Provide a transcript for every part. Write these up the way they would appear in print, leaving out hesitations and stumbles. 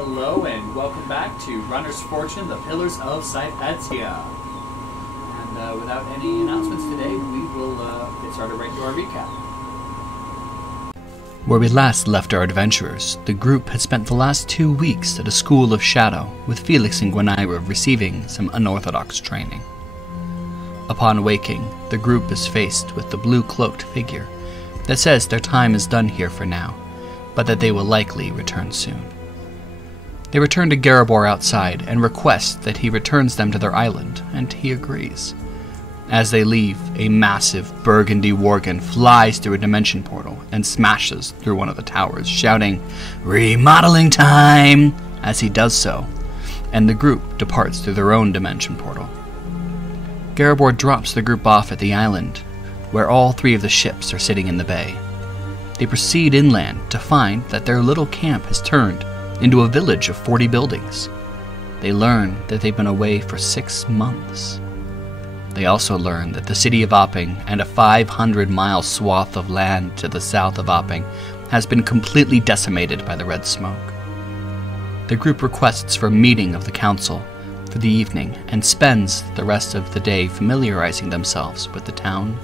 Hello and welcome back to Runner's Fortune, the Pillars of Sypetia. And without any announcements today, we will get started right to our recap. Where we last left our adventurers, the group had spent the last 2 weeks at a school of shadow, with Felix and Gwyneira receiving some unorthodox training. Upon waking, the group is faced with the blue-cloaked figure that says their time is done here for now, but that they will likely return soon. They return to Garabor outside and request that he returns them to their island, and he agrees. As they leave, a massive burgundy worgen flies through a dimension portal and smashes through one of the towers, shouting, "Remodeling time!" as he does so, and the group departs through their own dimension portal. Garabor drops the group off at the island, where all 3 of the ships are sitting in the bay. They proceed inland to find that their little camp has turned into a village of 40 buildings. They learn that they've been away for 6 months. They also learn that the city of Opping and a 500-mile swath of land to the south of Opping has been completely decimated by the red smoke. The group requests for a meeting of the council for the evening and spends the rest of the day familiarizing themselves with the town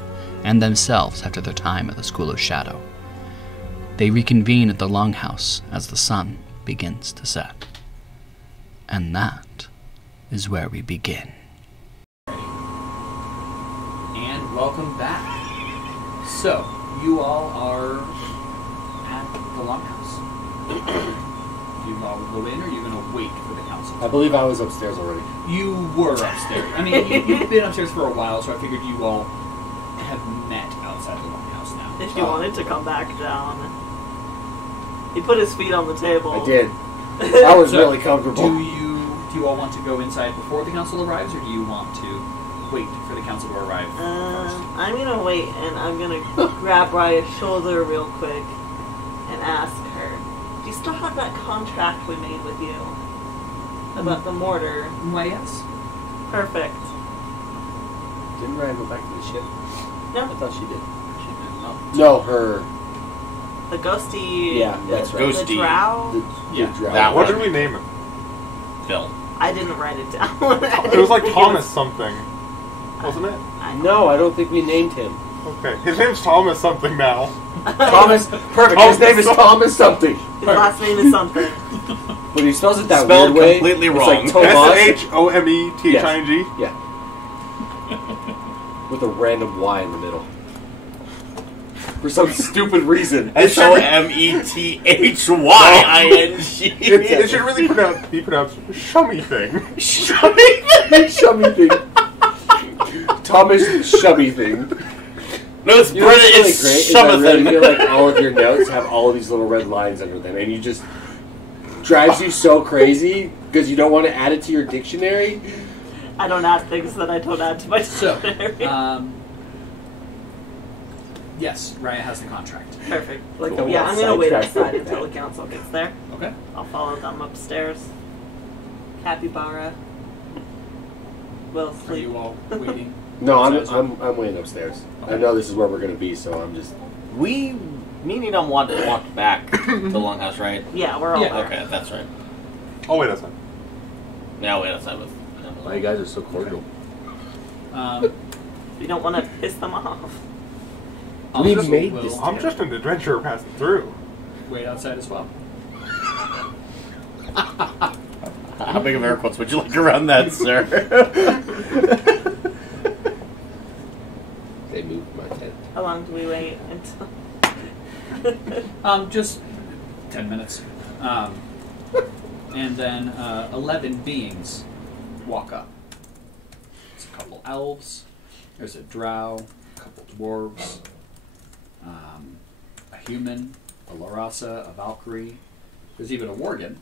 and themselves after their time at the School of Shadow. They reconvene at the Longhouse as the sun begins to set. And that is where we begin. And welcome back. So, you all are at the Longhouse. You all go in, or are you going to wait for the council? I believe I was upstairs already. You were upstairs. I mean, you've been upstairs for a while, so I figured you all have met outside the Longhouse now. If you wanted to come back down. He put his feet on the table. I did. I was really comfortable. Do you all want to go inside before the council arrives, or do you want to wait for the council to arrive first? I'm gonna wait, and I'm gonna grab Raya's shoulder real quick and ask her, do you still have that contract we made with you? About the mortar? Why, yes. Perfect. Didn't Ryan go back to the ship? No. I thought she did. She did not. No, her... The ghosty... Yeah, that's right. The drow? Yeah. drow. That what did we name it? Phil. I didn't write it down. It was like Thomas something, wasn't it? No, I don't think we named him. Okay, his name's Thomas something now. Thomas, perfect. His name is Thomas something. His last name is something. But he spells it that Spelled weird way. completely It's wrong. like Tomas. Shomething. Yeah. With a random Y in the middle. For some stupid reason. Shomething. It should really be pronounced Shomething. Shummy thing. Thomas Shummy thing. No, it's You know what's really British. great It's is I read, Shomething. like all of your notes have all of these little red lines under them, and you just drives you so crazy because you don't want to add it to your dictionary. I don't add things that I don't add to my So, dictionary. yes, Raya has the contract. Perfect. Like the Yeah, one I'm gonna wait sidetrack outside from until that. the council gets there. Okay. I'll follow them upstairs. Capybara will Are sleep. you all waiting? No, outside? I'm waiting upstairs. Okay. I know this is where we're gonna be, so I'm just. Me and Idham walked back to the Longhouse, right? Yeah, we're all Yeah. there. Okay, that's right. Oh wait, that's not. Now wait outside with. You guys are so cordial. We don't want to piss them off. We Also made will this. I'm just an adventurer passing through. wait outside as well. How big of air quotes would you like around that, sir? They moved my tent. How long do we wait until? Just 10 minutes. And then 11 beings walk up. It's a couple elves, there's a drow, a couple dwarves, a human, a Larasa, a Valkyrie, there's even a worgen.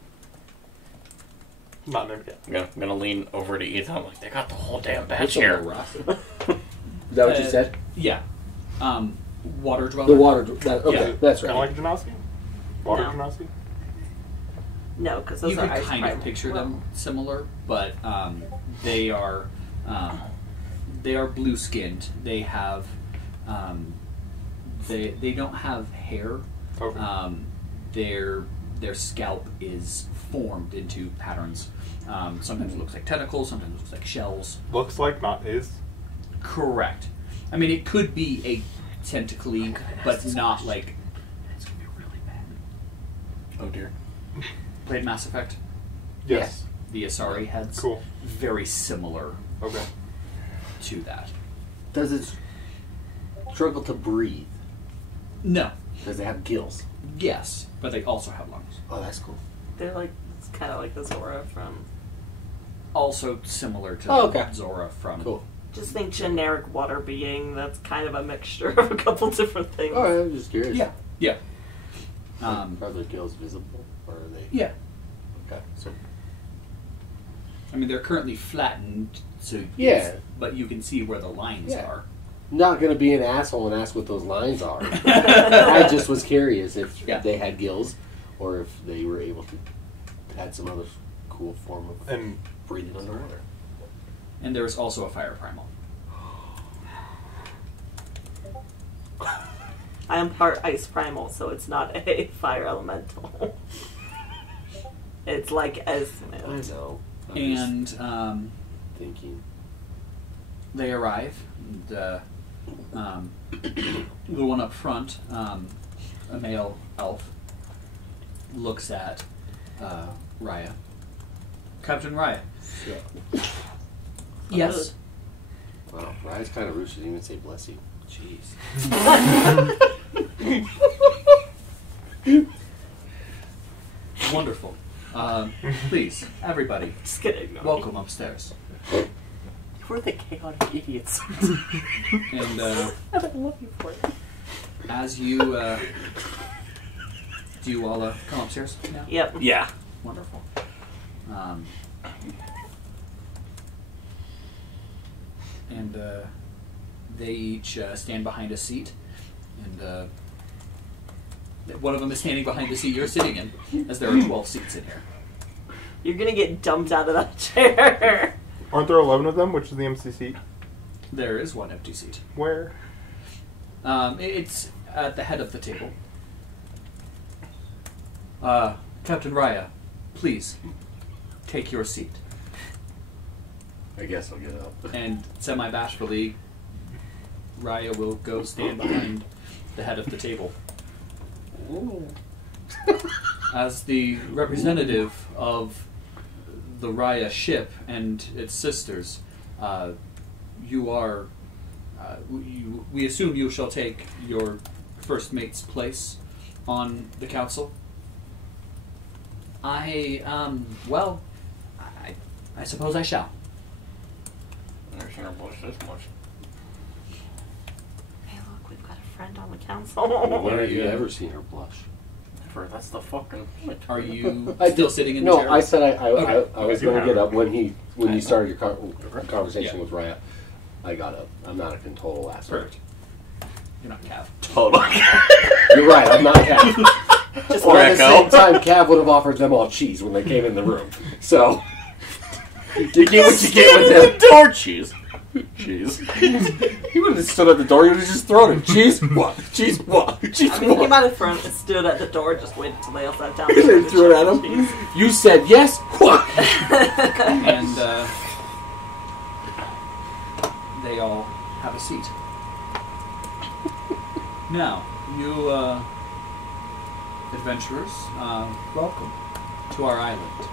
Not named yet. I'm gonna lean over to Idham like, they got the whole damn batch What's a here. Larasa? Is that what you said? Yeah. Water dweller. The water. Okay, Yeah. that's Kind right. of like Janowski? Water No. Janowski? No, because those You are could ice kind Primal. of picture them similar, but they are blue skinned. They have they don't have hair. Okay. They're their scalp is formed into patterns. Sometimes it looks like tentacles, sometimes it looks like shells. Looks like, not is. Correct. I mean, it could be a tentacly, but not like... It's gonna be really bad. Oh dear. Played Mass Effect? Yes. The Asari heads. Cool. Very similar Okay. to that. Does it struggle to breathe? No. Does it have gills? Yes, but they also have lungs. Oh, that's cool. They're like, it's kind of like the Zora from... Also similar to Oh, okay. Zora from... Cool. Just think generic water being that's kind of a mixture of a couple different things. All right, I'm just curious. Yeah, yeah. Are the gills visible, or are they? Yeah. Okay, so I mean, they're currently flattened, so yeah, but you can see where the lines are. Not going to be an asshole and ask what those lines are. I just was curious if they had gills, or if they were able to had some other cool form of breathing underwater. And there's also a fire primal. I am part ice primal, so it's not a fire elemental. It's like Esmond. I know. And thinking. they arrive. And, the one up front, a male elf, looks at Raya. Captain Raya. Yeah. Yes. Wow, Raya's kind of rude. She didn't even say bless you. Jeez. Wonderful. Please, everybody, Just kidding. No. welcome upstairs. We're the chaotic idiots. And I love you for it. as you, do you all come upstairs now? Yep. Yeah. Wonderful. And they each stand behind a seat, and one of them is standing behind the seat you're sitting in, as there are 12 seats in here. You're gonna get dumped out of that chair. Aren't there 11 of them? Which is the MC seat? There is one empty seat. Where? It's at the head of the table. Captain Raya, please, take your seat. I guess I'll get up. And semi-bashfully, Raya will go stand behind the head of the table. Ooh. As the representative of the Raya ship and its sisters, you are... we assume you shall take your first mate's place on the council. I suppose I shall. I've never seen her blush this much. Hey, look, we've got a friend on the council. When have you ever seen her blush? Never. That's the fucking point. Are you still sitting in the No, chair? I said I Okay. was going to get up when you started your conversation with Raya. I got up. I'm not a total asshole. Perfect. You're not Cav. Totally. You're right. I'm not Cav. Just Or at the same Echo. time, Cav would have offered them all cheese when they came in the room. So you get what you get with them. Door cheese. Cheese. He wouldn't have stood at the door. He would have just thrown it. Cheese what? Cheese what? Cheese I mean, he what? might have stood at the door, just waited till they all sat down. They threw it at him. You said yes. What? And they all have a seat. Now, you adventurers, welcome to our island.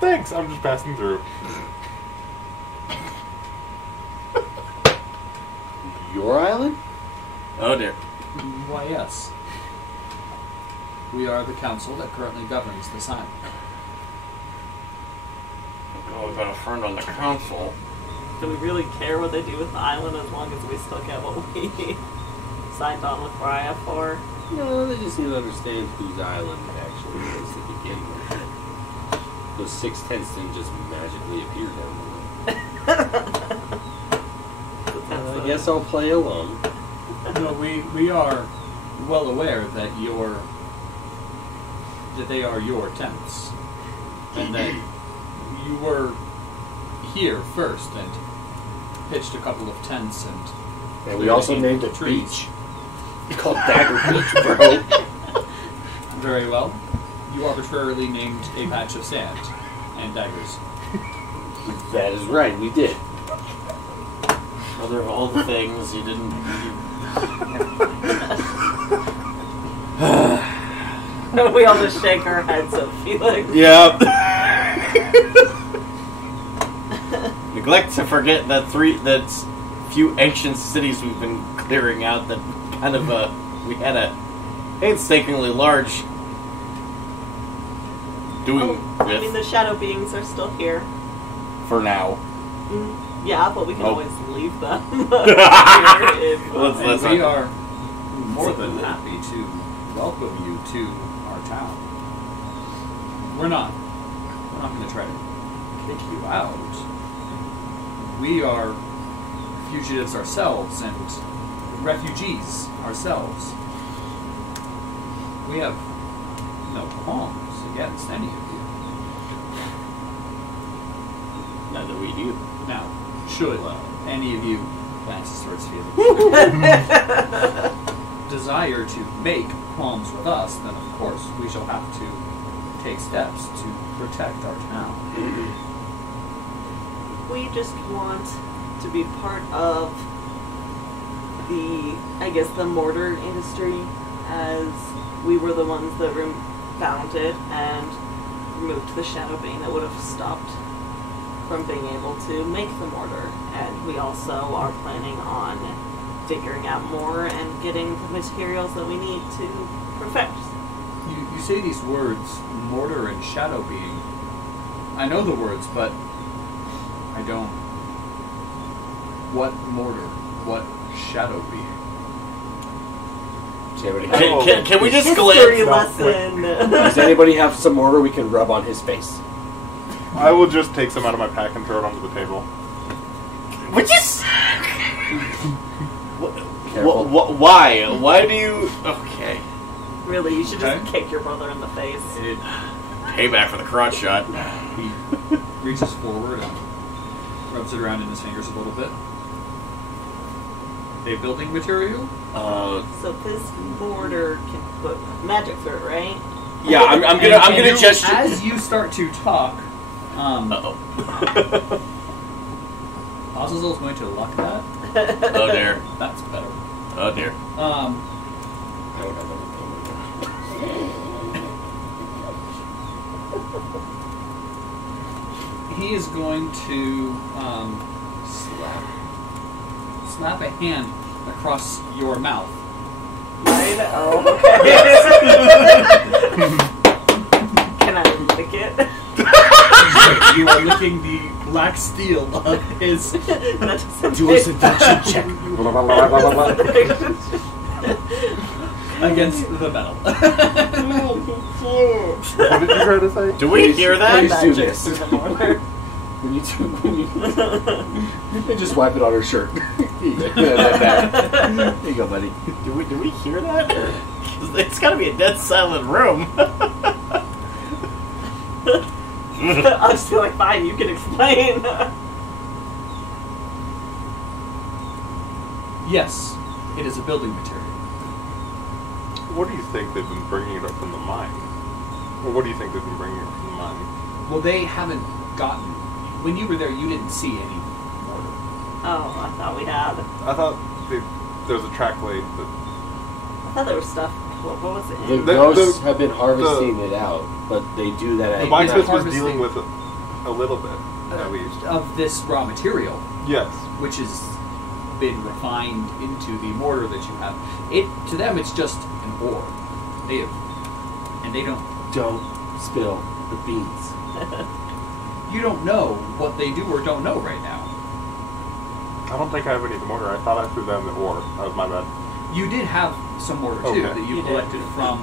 Thanks, I'm just passing through. Your island? Oh dear. Why, yes. We are the council that currently governs this island. Oh, we've got a friend on the council. Do we really care what they do with the island as long as we still get what we signed on with Raya for? No, they just need to understand whose island actually is to begin with. Those 6 tents didn't just magically appear down there. I guess I'll play along. No, we are well aware that they are your tents, and that you were here first and pitched a couple of tents And we also named it trees. Beach. It's called Dagger Beach, bro. Very well. you arbitrarily named a patch of sand and daggers. That is right, we did. Other of all the things you didn't. We all just shake our heads at Felix. Yep. Neglect to forget that few ancient cities we've been clearing out that kind of we had a painstakingly large doing I with mean, the shadow beings are still here. for now. Yeah, but we can Oh. always leave them here if, Let's And we not- are more than happy to welcome you to our town. We're not going to try to kick you out. We are fugitives ourselves and refugees ourselves. We have no qualms against any of you. Neither we do. Now, should any of you, glances towards Felix, desire to make qualms with us, then of course we shall have to take steps to protect our town. we just want to be part of the, I guess, the mortar industry, as we were the ones that found it and removed the shadow being that would have stopped from being able to make the mortar. And we also are planning on figuring out more and getting the materials that we need to perfect. You say these words, mortar and shadow being. I know the words, but I don't. What mortar? What shadow being? Can we just History glance? lesson. Does anybody have some mortar we can rub on his face? I will just take some out of my pack and throw it onto the table. We just. Careful. Why? Why do you? Okay. Really, you should just Okay. kick your brother in the face. It, Payback for the crotch shot. he reaches forward and rubs it around in his fingers a little bit. A building material? So this mortar can put magic through it, right? Yeah, I'm gonna gesture. As you start to talk, Uh-oh. Azazel's going to lock that. Oh dear. That's better. Oh dear. I don't have anything. He is going to slap a hand across your mouth. Mine? Oh, okay. Can I lick it? You are licking the black steel of his. That doesn't Do a seduction check. Against the metal. What did you try to say? Do we hear that? Please do Magic this. through the mortar. They just wipe it on her shirt. Here you go, buddy. Do we hear that? 'Cause it's got to be a dead silent room. I just feel like, fine, you can explain. Yes, it is a building material. What do you think they've been bringing it up from the mine? Or what do you think they've been bringing it from the mine? Well, they haven't gotten. When you were there, you didn't see any mortar. Oh, I thought we had. I thought there was a track laid, but I thought there was stuff. What was it? The ghosts have been harvesting it out, but they do that at the blacksmith was harvesting- dealing with it a little bit, at least. Of this raw material, Yes. which has been refined into the mortar that you have. To them, it's just an ore. They don't. Don't spill the beans. You don't know what they do or don't know right now. I don't think I have any of the mortar. I thought I threw that in the ore. That was my bad. You did have some mortar too Okay. that you You did. collected from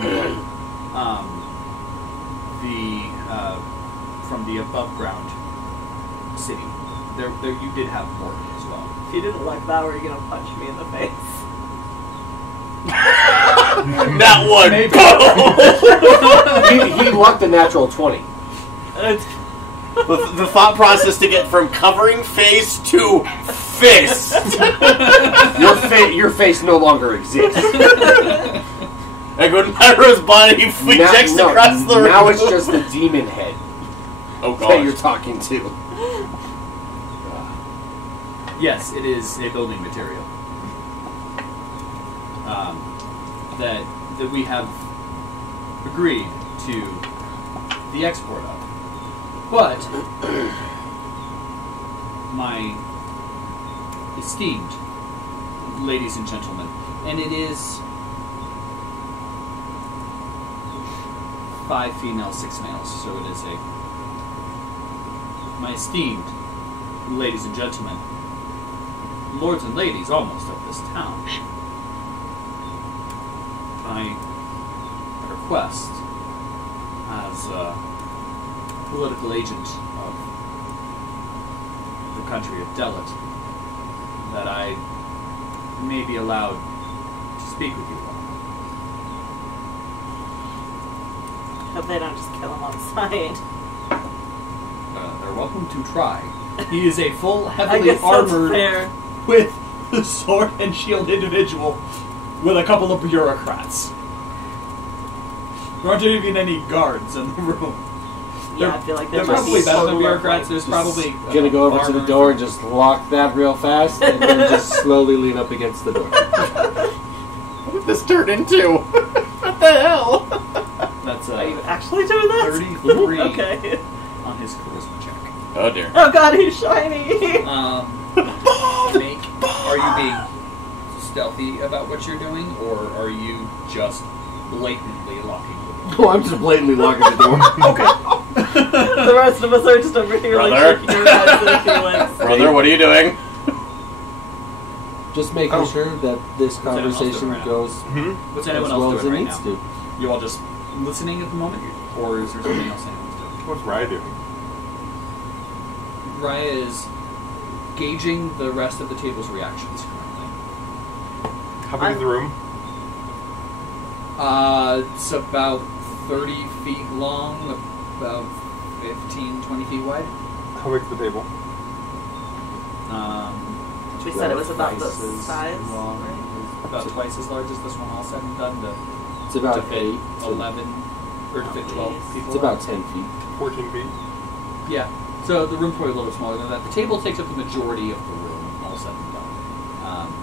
the above ground city. There, you did have mortar as well. If you didn't like that, were you gonna punch me in the face? That one. He lucked a natural 20. The thought process to get from covering face to fist. Your face no longer exists. And Gwyneira's body projects across the room. Now it's just the demon head Oh that you're god. talking to. Yes, it is a building material that we have agreed to the export of. But my esteemed ladies and gentlemen, and it is 5 females, 6 males, so it is my esteemed ladies and gentlemen, lords and ladies almost of this town, I request as a political agent of the country of Delit that I may be allowed to speak with you all. Hope they don't just kill him on sight. They're welcome to try. He is a full, I heavily guess that's armored, fair. with the sword and shield individual with a couple of bureaucrats. There aren't even any guards in the room. Yeah, I feel like They're there might probably be better than total of, bureaucrats. like, There's probably Gonna go over to the armor. door and just lock that real fast, and then just slowly lean up against the door. What did this turn into? What the hell? That's Are you actually doing that? 33 Okay. on his charisma check. Oh dear. Oh god, he's shiny! Are you being stealthy about what you're doing, or are you just blatantly locking the door? Oh, I'm just blatantly locking the door. The rest of us are just over here like Brother? shaking our heads at Felix. Brother, what are you doing? Just making sure that this anyone else doing conversation right now? goes What's as anyone well else as it doing right needs now? to. You all just listening at the moment, or is there something else anyone's doing? What's Rye doing? Raya is gauging the rest of the table's reactions currently. How big is the room? It's about 30 feet long, about 15, 20 feet wide. How big's the table? We said it was about the Twice as size, long, right? about twice as large as this one, all said and done, to It's about fit 8. 11, or to fit 12 people. It's about 10 feet. 14 feet? Yeah. So the room's probably a little bit smaller than that. The table takes up the majority of the room, all said and done.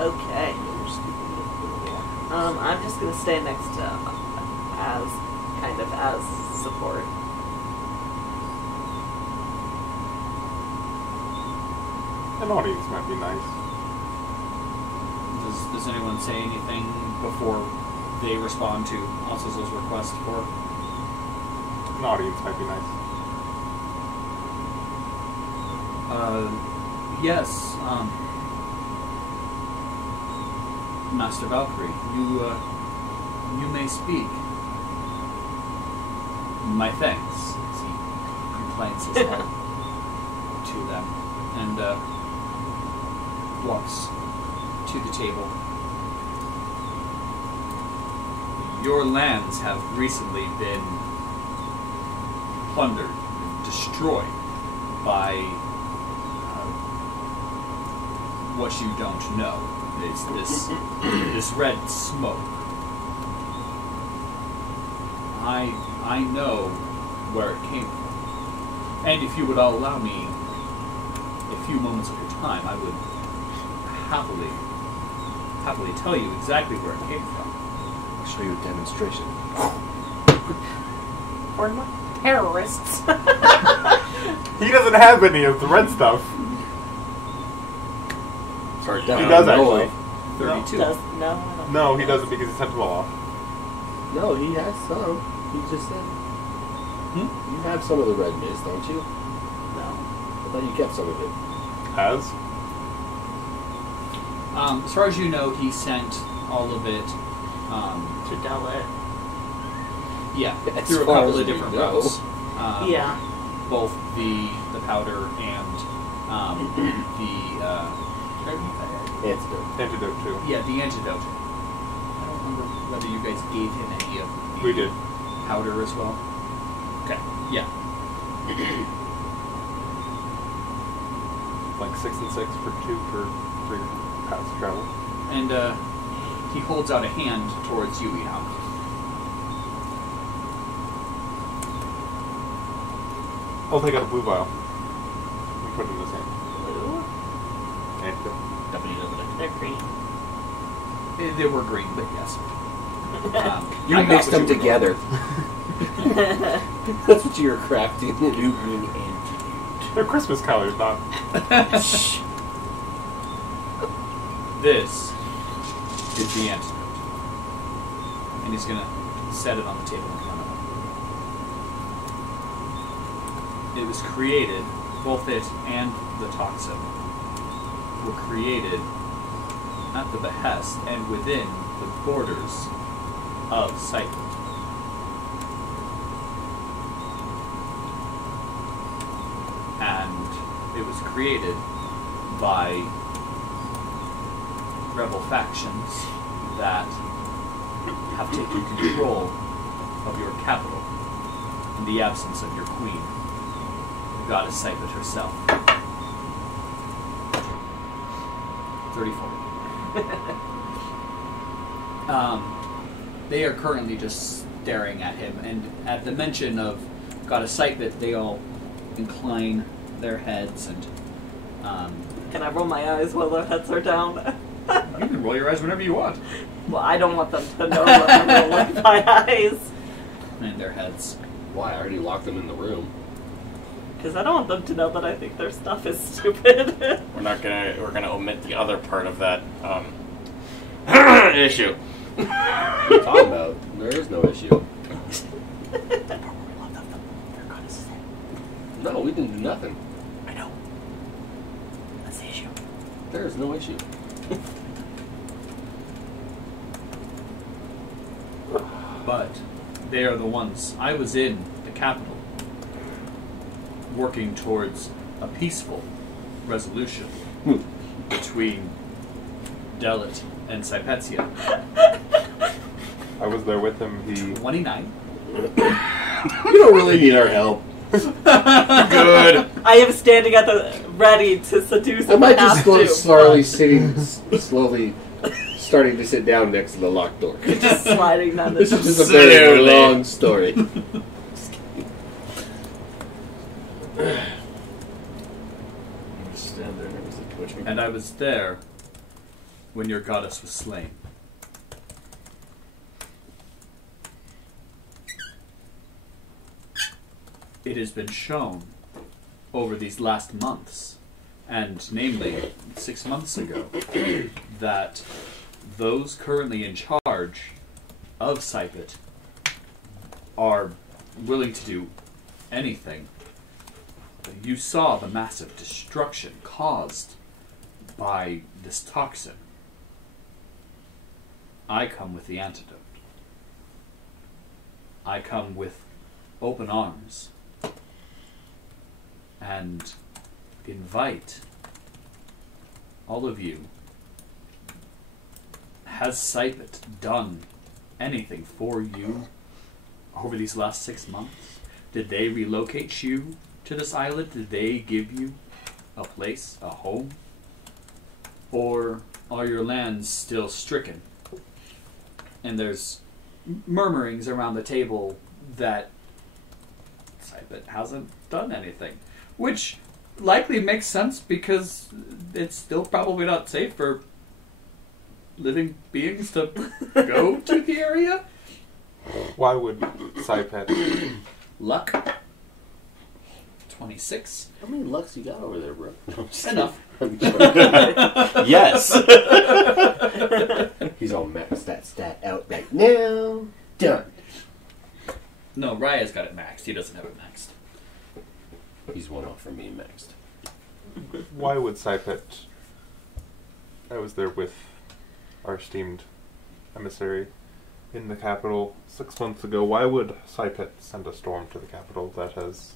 Okay. I'm just gonna stay next to as support. An audience might be nice. Does anyone say anything before they respond to Azazel's request for? An audience might be nice. Yes. Master Valkyrie, you may speak. My thanks. As he inclines his head to them and walks to the table. Your lands have recently been plundered, destroyed by what you don't know. It's this red smoke. I know where it came from. And if you would all allow me a few moments of your time, I would happily tell you exactly where it came from. I'll show you a demonstration. We're not terrorists. He doesn't have any of the red stuff. Sorry, That He I does know actually. of. 32. No, I don't No, think he doesn't because he sent them all off. No, he has some. He just said. You have some of the red mist, don't you? No. I thought you kept some of it. As? As far as you know, he sent all of it. To Delit. Yeah, As through a far couple as of we different know. routes. Yeah. Both the powder and the Antidote. Antidote too. yeah, the antidote. I don't remember whether you guys gave him any of the We did. powder as well. Okay, yeah. Like 6 and 6 for 2 for 3 paths of travel. And he holds out a hand towards you, Idham. I'll take out a blue vial and put it in his hand. Blue? And They're green. They were green, but yes. You I got mixed what them you were together. That's what you were crafting. Blue, green, and they're Christmas colors, not. This is the antidote. And he's going to set it on the table in front of him. It was created, both it and the toxin were created at the behest and within the borders of Sypetia. And it was created by rebel factions that have taken control of your capital in the absence of your queen, the goddess Sypetia herself. 34. They are currently just staring at him, and at the mention of goddess Sypetia, they all incline their heads and Can I roll my eyes while their heads are down? you can roll your eyes whenever you want. Well, I don't want them to know that I'm rolling my eyes. And their heads. Why? I already locked them in the room. Because I don't want them to know that I think their stuff is stupid. we're gonna omit the other part of that issue. What are you talking about? There is no issue. No, we didn't do nothing. I know. That's the issue. There is no issue. But they are the ones. I was in the capital working towards a peaceful resolution between Delit and Sypetia. I was there with him. He 29. You don't really need our help. Good. I am standing at the ready to seduce I if might I just have go to. slowly starting to sit down next to the locked door. Just sliding down the This is just a very Slowly. long story. Stand there nervously twitching. And I was there when your goddess was slain. It has been shown over these last months, and namely 6 months ago, that those currently in charge of Sypetia are willing to do anything. You saw the massive destruction caused by this toxin. I come with the antidote. I come with open arms and invite all of you. Has Sypetia done anything for you over these last 6 months? Did they relocate you to this island? Did they give you a place, a home? Or are your lands still stricken? And there's murmurings around the table that Sypetia hasn't done anything. Which likely makes sense because it's still probably not safe for living beings to go to the area. Why would Sypetia? Luck. 26. How many lucks you got over there, bro? No, I'm just Enough. kidding. Yes. He's all maxed that stat out right now. Done. No, Raya's got it maxed. He doesn't have it maxed. He's one off from being maxed. Why would Sypetia? I was there with our esteemed emissary in the capital 6 months ago. Why would Sypetia send a storm to the capital that has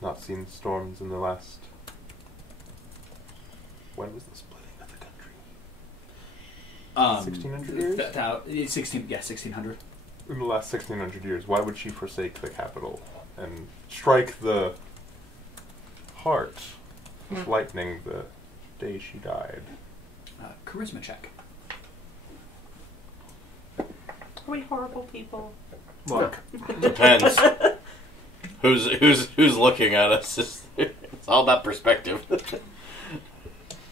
not seen storms in the last... When was the splitting of the country? 1600 years? 1600. In the last 1600 years, why would she forsake the capital and strike the heart with lightning the day she died? Charisma check. Are we horrible people? Look, Depends. Who's looking at us? It's all about perspective.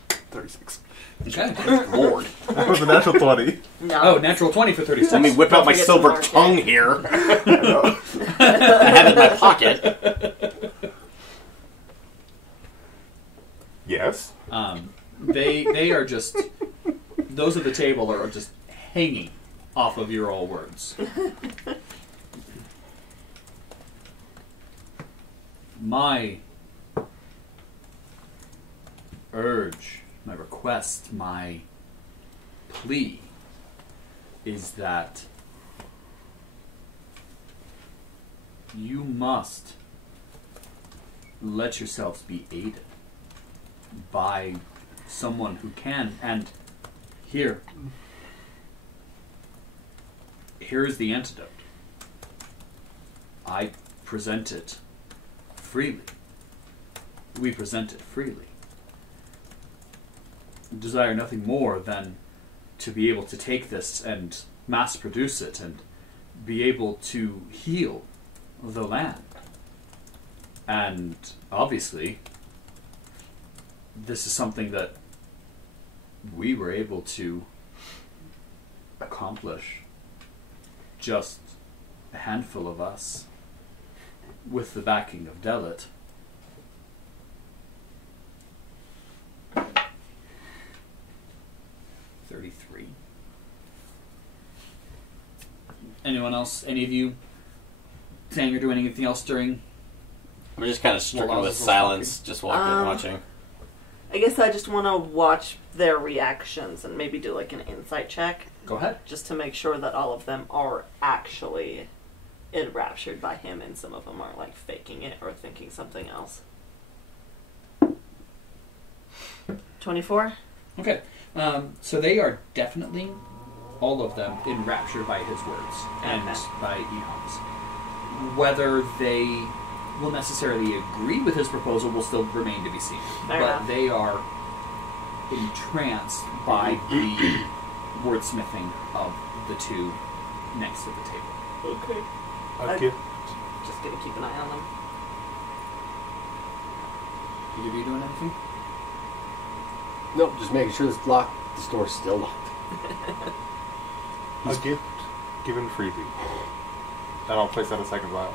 36. Okay. Lord. That was a natural 20. No. Oh, natural 20 for 36. Let me whip out my Don't forget silver to mark tongue it. here. I have it in my pocket. Yes. They are just, those at the table are just hanging off of your all words. My urge, my request, my plea is that you must let yourselves be aided by someone who can. And here's the antidote. I present it freely. We present it freely. Desire nothing more than to be able to take this and mass produce it and be able to heal the land. And obviously, this is something that we were able to accomplish, just a handful of us, with the backing of Delit. $33. Anyone else? Any of you saying or doing anything else during? We're just kind of stricken Well, with Azazel's silence, just watching. I guess I just want to watch their reactions and maybe do like an insight check, Go ahead. just to make sure that all of them are actually enraptured by him and some of them are like faking it or thinking something else. 24? Okay. So they are definitely, all of them, enraptured by his words and by Idham's. Whether they will necessarily agree with his proposal will still remain to be seen. Fair but enough. they are entranced by the wordsmithing of the two next to the table. Okay. A gift. Just gonna keep an eye on them. Either of you doing anything? Nope, just making sure this door's still locked. A gift given freely. And I'll place out a second vial.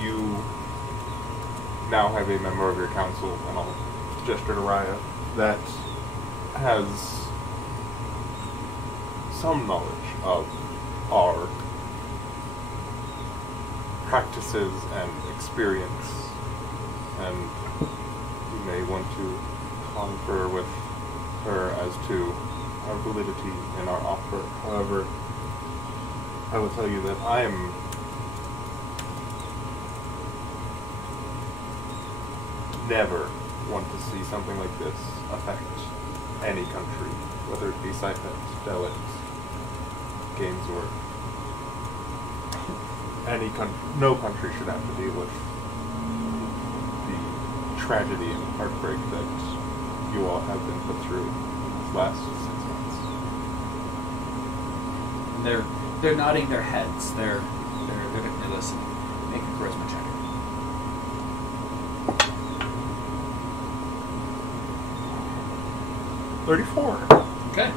You now have a member of your council, and I'll gesture to Raya, that has some knowledge of our practices and experience, and you may want to confer with her as to our validity in our offer. However, I will tell you that I am never want to see something like this affect any country, whether it be Sypet, Delit, Gainsworth. Any country, no country should have to deal with the tragedy and heartbreak that you all have been put through these last 6 months. They're nodding their heads. They're listening. Make a charisma check. $34. Okay.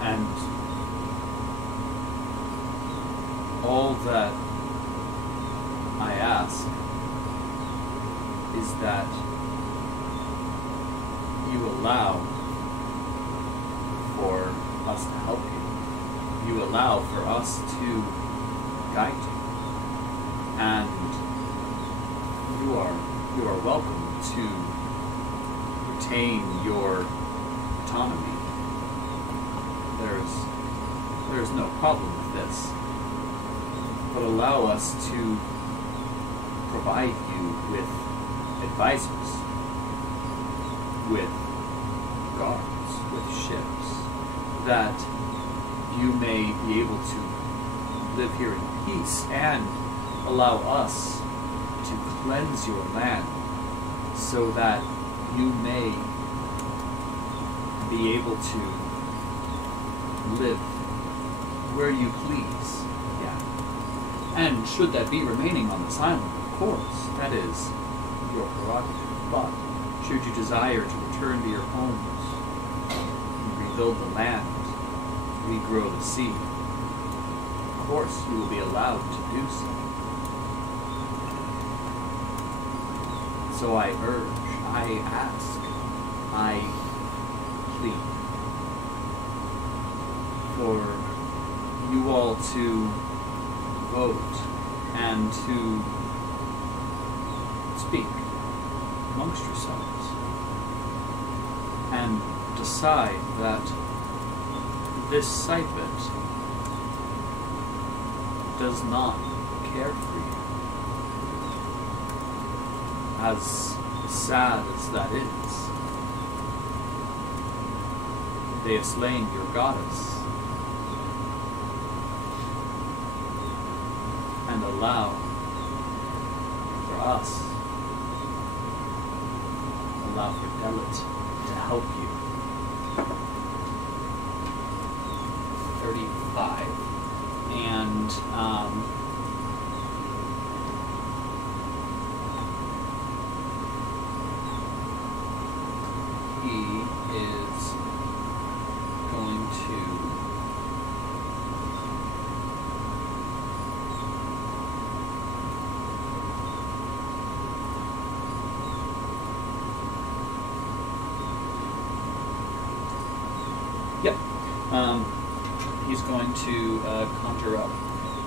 And all that I ask is that you allow for us to help you. You allow for us to guide you. And you are welcome to retain your autonomy. There's no problem with this. But allow us to provide you with advisors, with guards, with ships, that you may be able to live here in peace and allow us to cleanse your land so that you may be able to live where you please. Yeah. And should that be remaining on this island, of course, that is your prerogative. But should you desire to return to your homes and rebuild the land, regrow the sea, of course you will be allowed to do so. So I urge, I ask, I plead for you all to vote and to speak amongst yourselves and decide that this Sypet does not care for you. As sad as that is, they have slain your goddess and allow for us, allow for Delit to help you. 35. And he is going to he's going to conjure up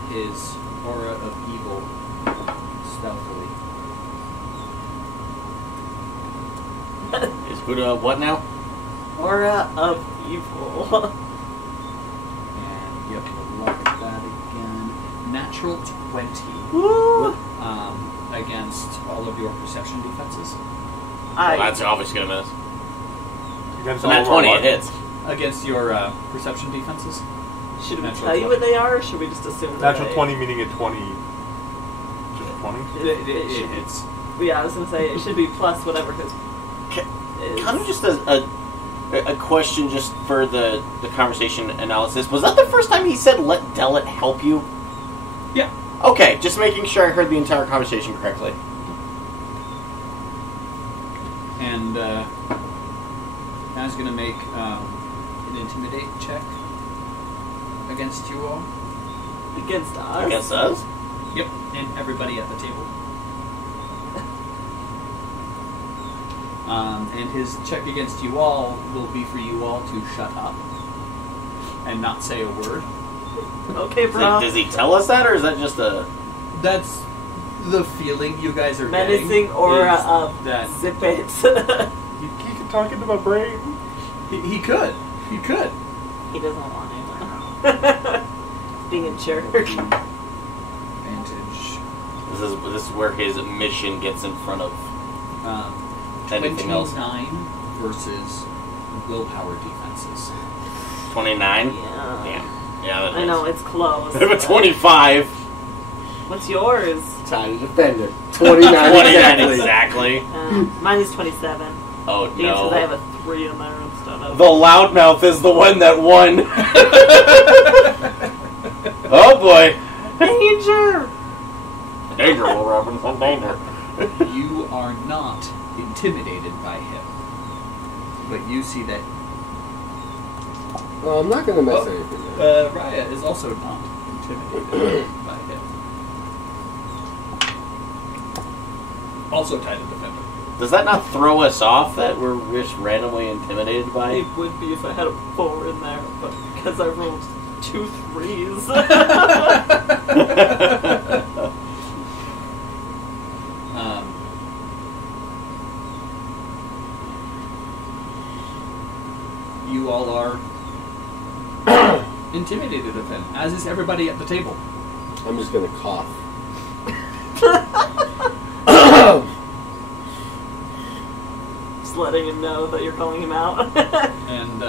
his aura of evil stealthily. Is Buddha what now? Aura of evil. And yep, we'll look at that again. Natural 20. Woo! Against all of your perception defenses. Well, that's obviously gonna miss. Against So all that of our 20 what? it hits. Against your perception defenses. Should we Natural tell you 20. what they are, or should we just assume that Natural they... 20 meaning a 20. Just 20? It should be- hits. Yeah, I was going to say, it should be plus whatever his is. Kind of just a question just for the conversation analysis. Was that the first time he said, let Delit help you? Yeah. Okay, just making sure I heard the entire conversation correctly. And I was going to make an intimidate check against you all. Against us? Against us? Yep, and everybody at the table. And his check against you all will be for you all to shut up and not say a word. Okay, bro. Does he tell us that, or is that just a... That's the feeling you guys are Menacing getting. aura is of that zip it. He can talk into my brain. he could. He could. He doesn't want to. Being a jerk. Advantage. This is where his mission gets in front of anything else. 29 versus willpower defenses. 29? Yeah. Damn. Yeah, that I know, it's close. I have a 25. What's yours? Tidy defender. 29 29 exactly. exactly. Mine is 27. Oh, The answer is I no. have a 3 in there instead of... The loudmouth is the one that won. Oh, boy. Danger! Danger will represent danger. You are not intimidated by him. But you see that Well, I'm not going to mess anything up. Raya is also not intimidated by him. Also tied to defender. Does that not throw us off that we're just randomly intimidated by? It would be if I had a 4 in there, but because I rolled 2 3s. You all are intimidated of him, as is everybody at the table. I'm just going to cough. Just letting him know that you're calling him out. And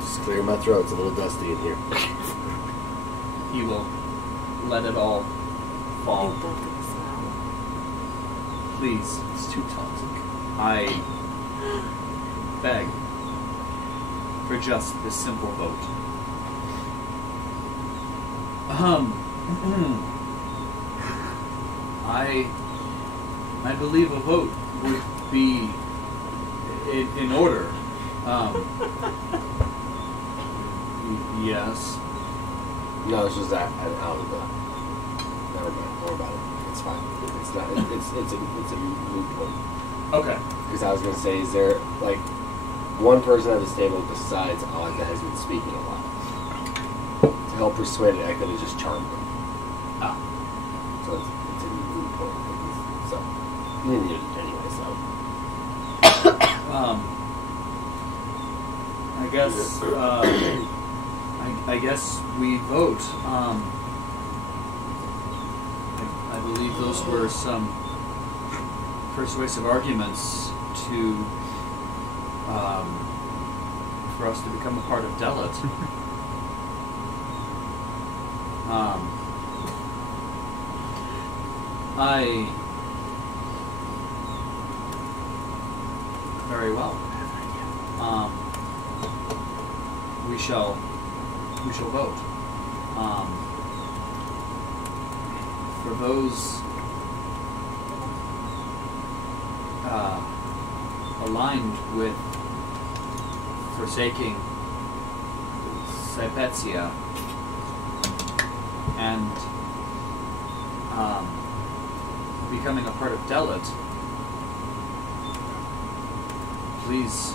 Just clear my throat. It's a little dusty in here. he will let it all fall. please, It's too toxic. I beg for just this simple vote. I believe a vote would be in order. Yes. No, it's just that out of the. Never mind. Don't worry about it. It's fine. It's not. It's a moot point. Okay. Because I was gonna say, is there like one person at this table besides Oz that has been speaking a lot? To help persuade it, I could have just charmed them. Ah. So it's a moot point. So you didn't need it anyway. So I guess. I guess we vote. I believe those were some persuasive arguments to for us to become a part of Delit. Very well. We shall vote. For those aligned with forsaking Sypetia and becoming a part of Delit, please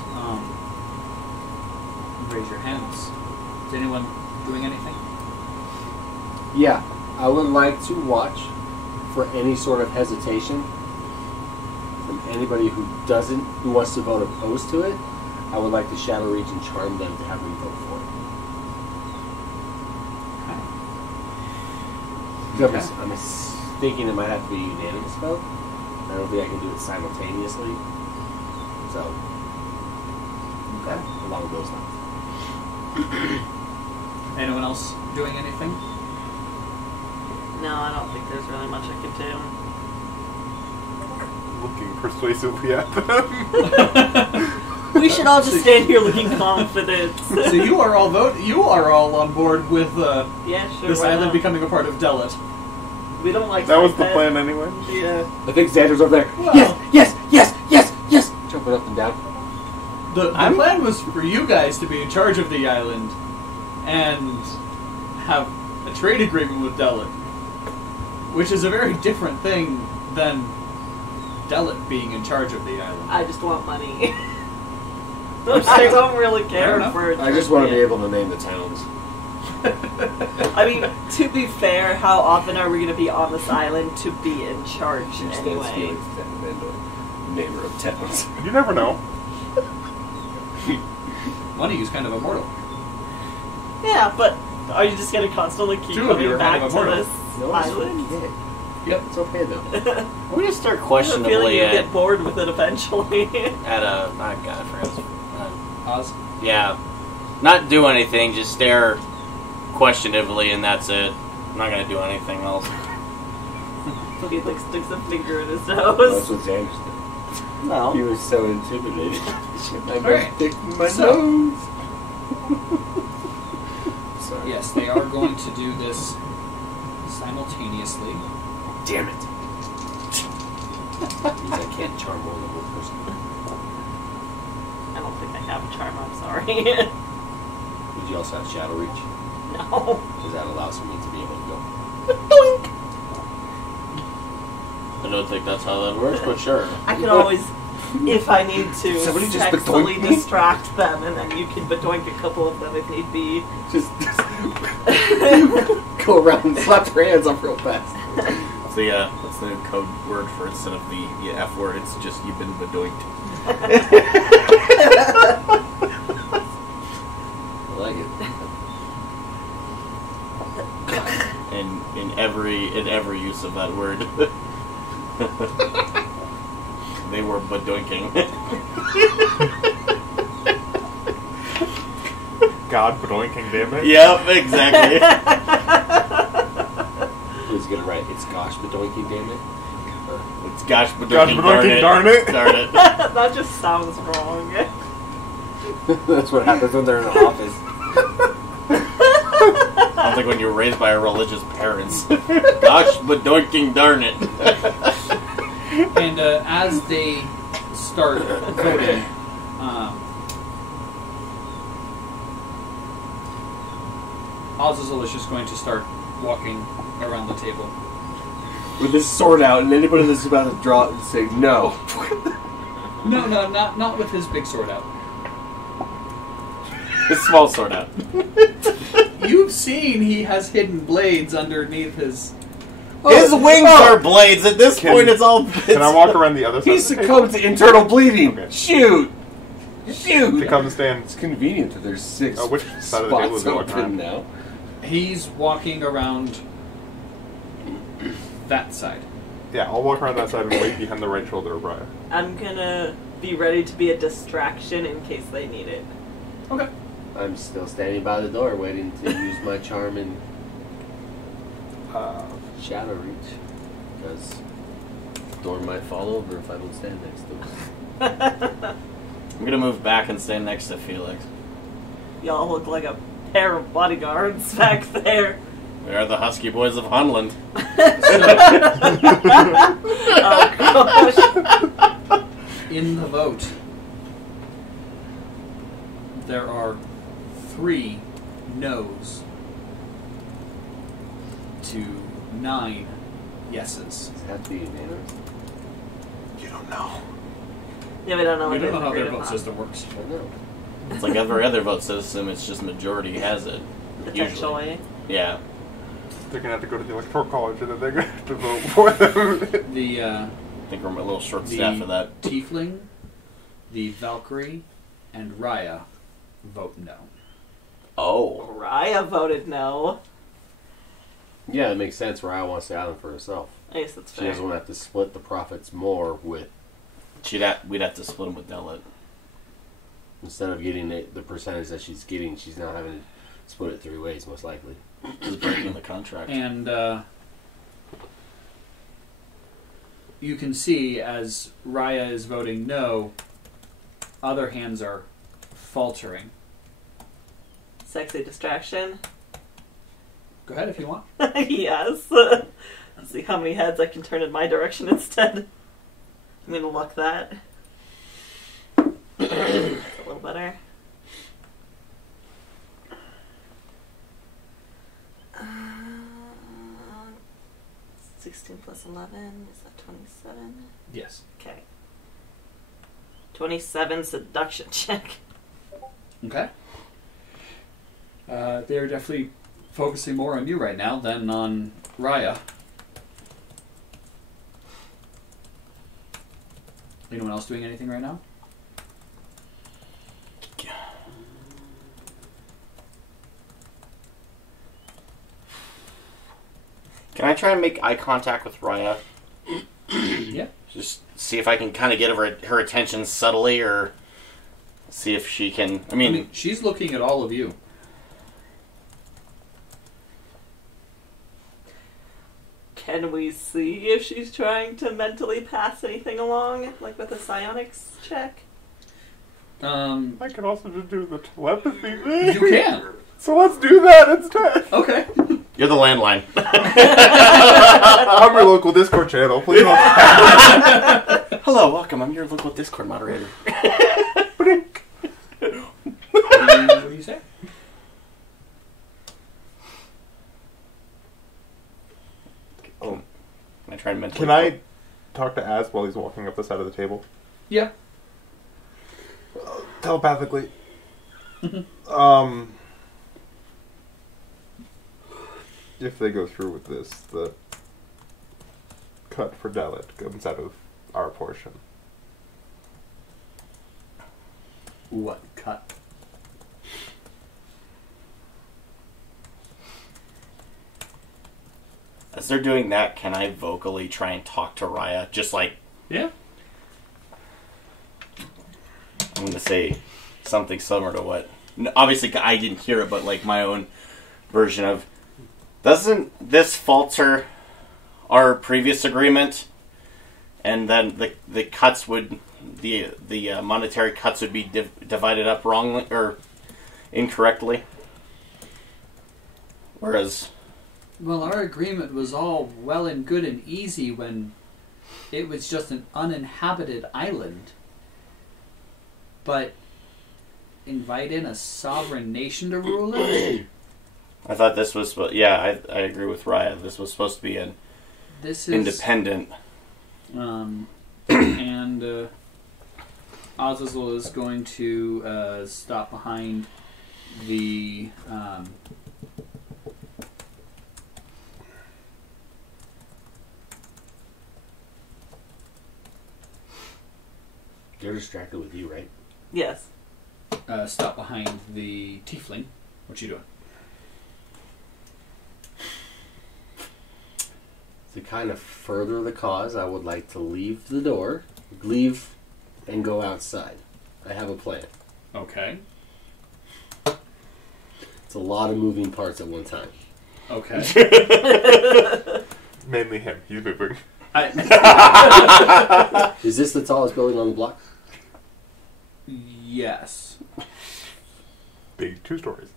raise your hands. Is anyone doing anything? yeah, I would like to watch for any sort of hesitation from anybody who wants to vote opposed to it. I would like to shadow reach and charm them to have them vote for it. Okay. So I'm thinking it might have to be a unanimous vote. I don't think I can do it simultaneously. So, Okay. along those lines. Anyone else doing anything? No, I don't think there's really much I could do. Looking persuasively at them. We should all just stand here looking confident. So you are all on board with Yeah, sure. this why island not? becoming a part of Delit. We don't like That was the Sypet. plan anyway. Yeah. I think Xander's over there. Well- Yes! Jumping up and down. The plan was for you guys to be in charge of the island and have a trade agreement with Delit, which is a very different thing than Delit being in charge of the island. I just want money. I don't really care enough. for. I just want to be able to name the towns. I mean, to be fair, how often are we going to be on this island to be in charge anyway? Felix, namer of towns. You never know. One of you is kind of immortal. Yeah, but are you just going to constantly keep Two of you coming are back kind of to immortal. this No, island? it's okay. Yep. It's okay though. We just start I have a feeling questionably you at get bored with it eventually. at a. Oh God, I forgot. Oz? Yeah, not do anything. Just stare questionably, and that's it. I'm not gonna do anything else. He like sticks a finger in his That's nose. what Xander did. No. He was so intimidated. I'm Alright. sticking my So- nose. Sorry. Yes, they are going to do this simultaneously. Damn it. Means I can't charm more than one person. I don't think I have a charm. I'm sorry. Would you also have Shadow Reach? No. Because that allows for me to be able to go. I don't think that's how that works, but sure. I can always, if I need to, Somebody just sexually bedoink me? distract them, and then you can bedoink a couple of them if need be. Just go around and slap their hands up real fast. That's the code word for instead of the F word. It's just you've been bedoinked. I like it. And in every use of that word, they were bedoinking. God bedoinking, damn it. Yep, exactly. Who's gonna write? It's gosh bedoinking, damn it. It's gosh, but Gosh, but darn it. Darn it. That just sounds wrong. That's what happens when they're in the office. Sounds like when you're raised by religious parents. Gosh, but doinking darn it. And as they start voting, Azazel is just going to start walking around the table. With his sword out, and anybody that's about to draw it and say no. No, not with his big sword out. His small sword out. You've seen he has hidden blades underneath his... His wings are blades. At this point, it's all... Can I walk around the other side? He succumbed to internal bleeding. Okay. Shoot! To come and stand. It's convenient that there's 6 which side of the table is he walking open around? now. He's walking around that side. Yeah, I'll walk around that side and wait behind the right shoulder of Raya. I'm gonna be ready to be a distraction in case they need it. Okay. I'm still standing by the door waiting to use my charm and shadow reach. Because the door might fall over if I don't stand next to it. I'm gonna move back and stand next to Felix. Y'all look like a pair of bodyguards back there. We are the Husky Boys of Hunland. Oh gosh. In the vote, there are 3 no's to 9 yeses. Does it have to be unanimous? You don't know. Yeah, we don't know. We what don't know how they've their agreed vote upon. system works. I don't know. It's like every other vote system, it's just majority has it. Potentially. Yeah. They're going to have to go to the Electoral College and then they're going to have to vote for them. The I think we're a little short staff for that. Tiefling, the Valkyrie, and Raya vote no. Oh. Raya voted no. Yeah, it makes sense. Raya wants the island for herself. I guess that's She fair. doesn't want to have to split the profits more with, We'd have to split them with Delit. instead of getting the percentage that she's getting, she's now having to split it 3 ways, most likely. Just breaking the contract. And you can see as Raya is voting no, other hands are faltering. Sexy distraction. Go ahead if you want. Yes. Let's see how many heads I can turn in my direction instead. I'm gonna luck that. It's a little better. 16 plus 11, is that 27? Yes. Okay. 27 seduction check. Okay. They're definitely focusing more on you right now than on Raya. Anyone else doing anything right now? Can I try and make eye contact with Raya? Yeah. Just see if I can kind of get her attention subtly, or see if she can... I mean, she's looking at all of you. Can we see if she's trying to mentally pass anything along, like with a psionics check? I can also just do the telepathy thing. You can. So let's do that instead. Okay. you're the landline. I'm your local Discord channel. Please don't. Hello, welcome. I'm your local Discord moderator. What do you say? Oh, can I try and mentally... Can I talk to Az while he's walking up the side of the table? Yeah. Telepathically. If they go through with this, the cut for Delit comes out of our portion. What cut? As they're doing that, can I vocally try and talk to Raya? Just like... Yeah. I'm going to say something similar to what... Obviously, I didn't hear it, but like my own version of... Doesn't this falter our previous agreement and then the cuts would the monetary cuts would be divided up wrongly or incorrectly. Whereas, well, our agreement was all well and good and easy when it was just an uninhabited island. But invite in a sovereign nation to rule it? I thought this was, I agree with Raya. This was supposed to be an independent. And Azazel is going to stop behind the They're distracted with you, right? Yes. stop behind the Tiefling. What you doing? To kind of further the cause, I would like to leave the door, leave, and go outside. I have a plan. Okay. It's a lot of moving parts at one time. Okay. Mainly him. He's moving. Is this the tallest building on the block? Yes. Big 2 stories.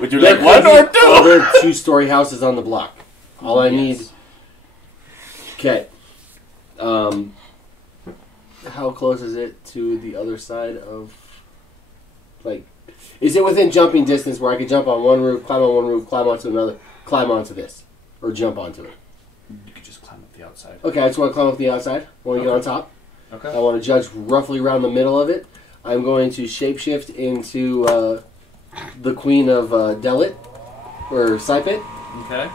Would you like one or two? Other 2-story houses on the block. All I need. Okay. How close is it to the other side of? Like, is it within jumping distance where I could jump on one roof, climb on one roof, climb onto another, climb onto this, or jump onto it? You could just climb up the outside. Okay, I just want to climb up the outside. I want to get on top. Okay. I want to judge roughly around the middle of it. I'm going to shapeshift into the Queen of Delit, or Sypetia. Okay.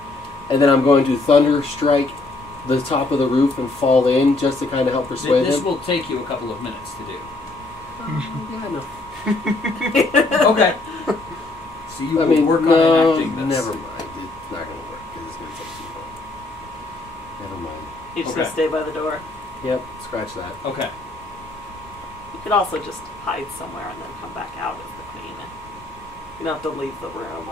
And then I'm going to thunder strike the top of the roof and fall in just to kind of help persuade This him. will take you a couple of minutes to do. Yeah, no. Okay. So you will work on enacting this. Never mind. It's not going to work because it's going to take too long. Never mind. You just Okay. gonna stay by the door. Yep, scratch that. Okay. You could also just hide somewhere and then come back out as the queen. You don't have to leave the room.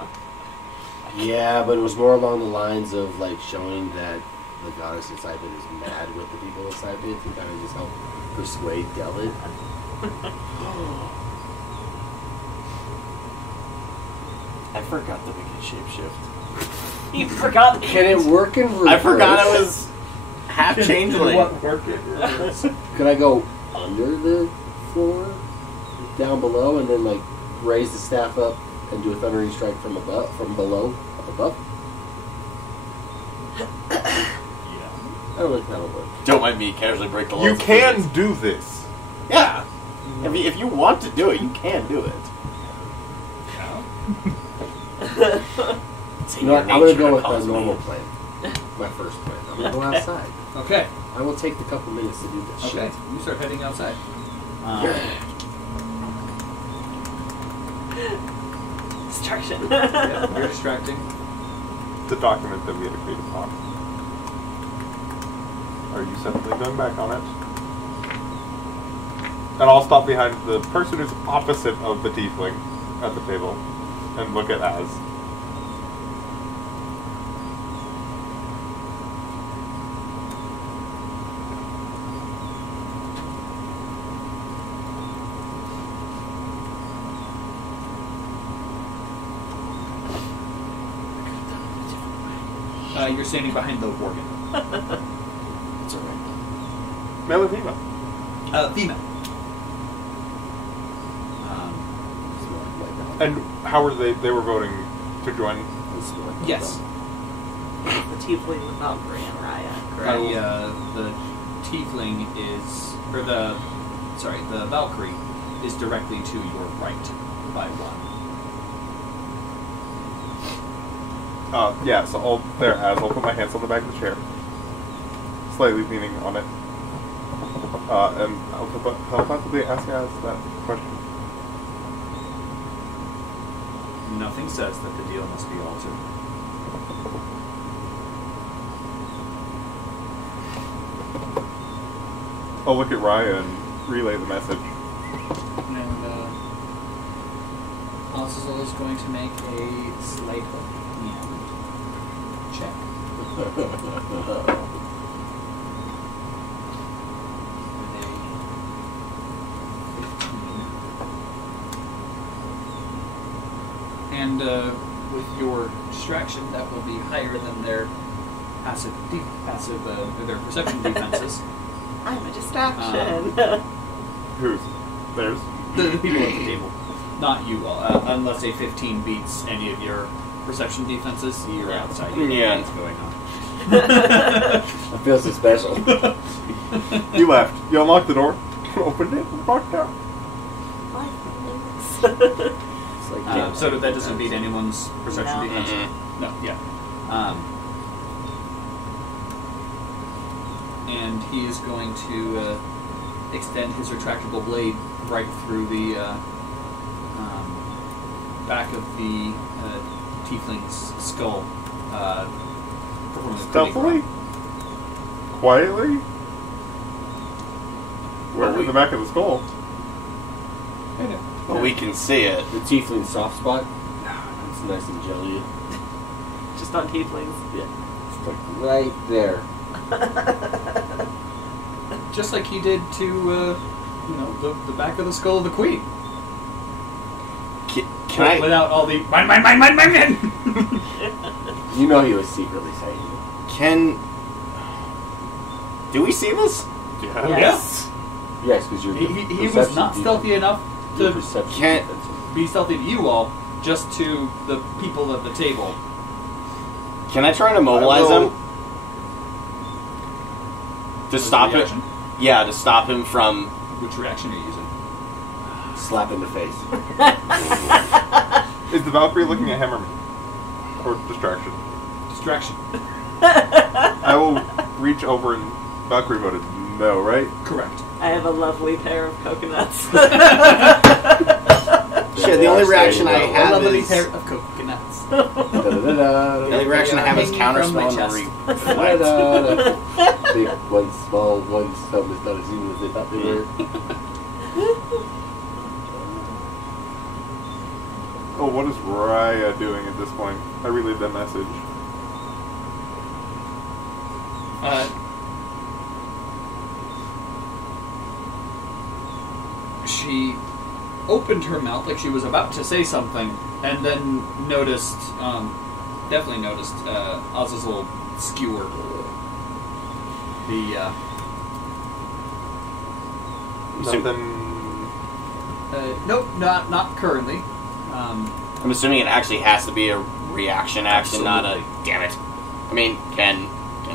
Yeah, but it was more along the lines of like showing that the goddess of Sypetia is mad with the people of Sypetia to kind of just help persuade Delit. I forgot that we can shapeshift. You forgot. Can it work in reverse? I forgot I was half changeling. What work it reverse? Could I go under the floor, down below, and then like raise the staff up and do a thundering strike from above, from below, up above? Yeah. I don't know if that'll work. Don't mind me casually break the laws. You of can physics. do this. Yeah. If you want to do it, you can do it. It's in You know your what? I'm going to nature go with cause my normal me. plan. My first plan. I'm going to go outside. Okay. I will take the couple minutes to do this Okay. shit. You start heading outside. Distraction. Yeah, you're distracting. The document that we had agreed upon. Are you suddenly going back on it? And I'll stop behind the person who's opposite of the tiefling at the table and look at Az. You're standing behind the Warden. It's alright. Male or female? Female. And how were they? They were voting to join. Yes. The Tiefling with Valkyrie and Raya, correct? The Tiefling is, or the Valkyrie is directly to your right by 1. Yeah, so I'll put my hands on the back of the chair, slightly leaning on it, and I'll telepathically ask Az that question. Nothing says that the deal must be altered. I'll look at Raya and relay the message. And Azazel is going to make a sleight of hand check. And with your distraction, that will be higher than their their perception defenses. I'm a distraction. Who's? Theirs? The people at the table. Not you all. Unless a 15 beats any of your perception defenses, you're outside. You know what's going on. I feel so special. You left. You unlocked the door. Opened it. Walked out. Bye, Felix. It's like, So that doesn't beat anyone's perception No. defense? No, yeah. And he is going to extend his retractable blade right through the back of the Tiefling's skull. Performing a Stealthily? Quietly? Where in the back of the skull? But we can see it. the Tiefling soft spot. It's nice and jelly. Just on Tieflings. Yeah. It's like right there. Just like he did to, the back of the skull of the Queen. Can I? Without all the mine. You know he was secretly saying it. Can? Do we see this? Yeah. Yes. Yes, because you're. He was not stealthy enough to Can't- be stealthy to you all, just to the people at the table. Can I try to mobilize him? To stop it? Reaction? Yeah, to stop him from. Which reaction are you using? Slap in the face. Is the Valkyrie looking at him or me? Or distraction? Distraction. I will reach over and Valkyrie voted no, right? Correct. I have a lovely pair of coconuts. Shit, the only reaction I A have lovely is. pair of coconuts. The only reaction I have is counterspell and reflect. Big one, small one, some is not as even as they thought they were. Oh, what is Raya doing at this point? I relayed that message. She opened her mouth like she was about to say something, and then definitely noticed Azazel skewer the. Nothing. Nope, not currently. I'm assuming it actually has to be a reaction action, not a. Damn it. I mean, can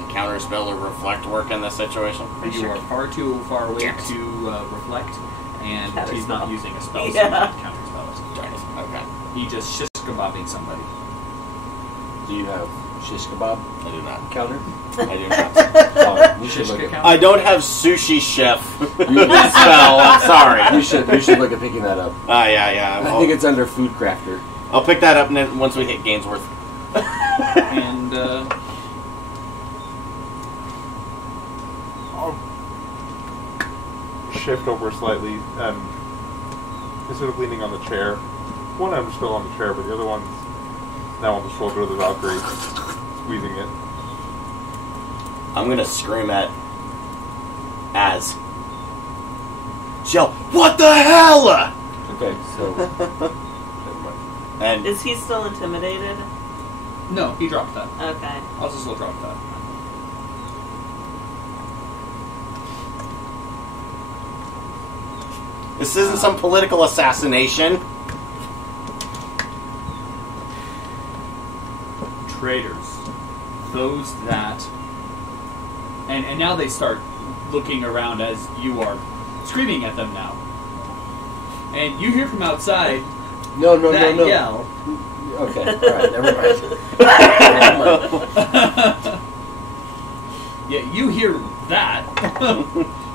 counterspell or reflect work in this situation? You are far too far away Damn it. to reflect, and Counterspell. he's not using a spell, so Yeah. he can't counterspell it. Darn it. Okay. He just shish kebabbing somebody. Do you have shish kebab I do not. counter? I do not. Oh, you should Shish look at. counter? I don't have sushi chef spell. I'm sorry. You should look at picking that up. Yeah. I think it's under food crafter. I'll pick that up once we hit Gainsworth. And I'll shift over slightly and instead of leaning on the chair, one I'm still on the chair, but the other one's now on the shoulder of the Valkyrie, squeezing it. I'm gonna scream at Az. Yell, what the hell? Okay, so. Never mind. And Is he still intimidated? no, he dropped that. Okay. Azazel dropped that. this isn't some political assassination. Traitors, those that, and now they start looking around as you are screaming at them now, and you hear from outside No. that yell. Okay, alright, never mind. Yeah, you hear that.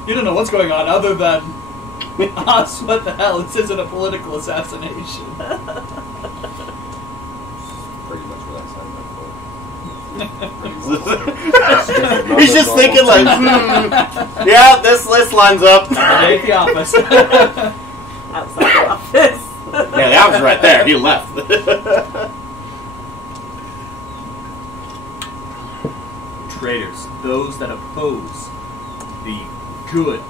You don't know what's going on other than us. What the hell? This isn't a political assassination. Pretty much what I signed up for. He's just thinking like, yeah, this list lines up. At the office. Outside the office. Yeah, that was right there. He left. Traitors, those that oppose the good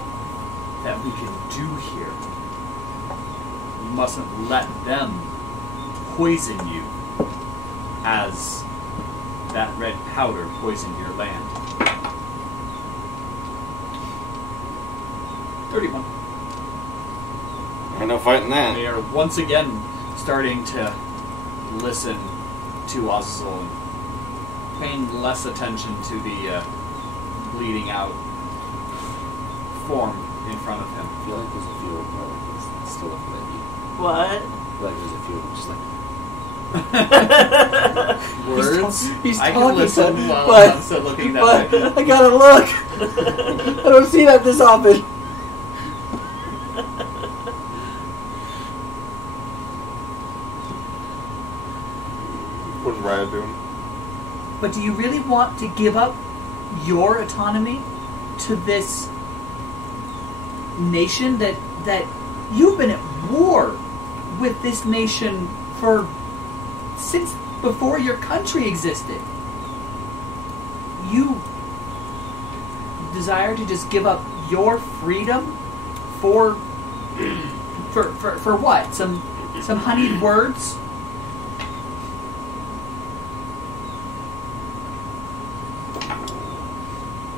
that we can do here. You mustn't let them poison you as that red powder poisoned your land. 31. Ain't no fighting that. They are once again starting to listen to Azazel and paying less attention to the bleeding out form in front of him. I feel like there's a few of them that's still looking at you. What? I feel like there's a few of them just like... Words? He's I talking, can listen while but- I'm still looking that way. I gotta look! I don't see that this often. What's Raya doing? But do you really want to give up your autonomy to this nation that you've been at war with this nation since before your country existed? You desire to just give up your freedom for what? Some honeyed words?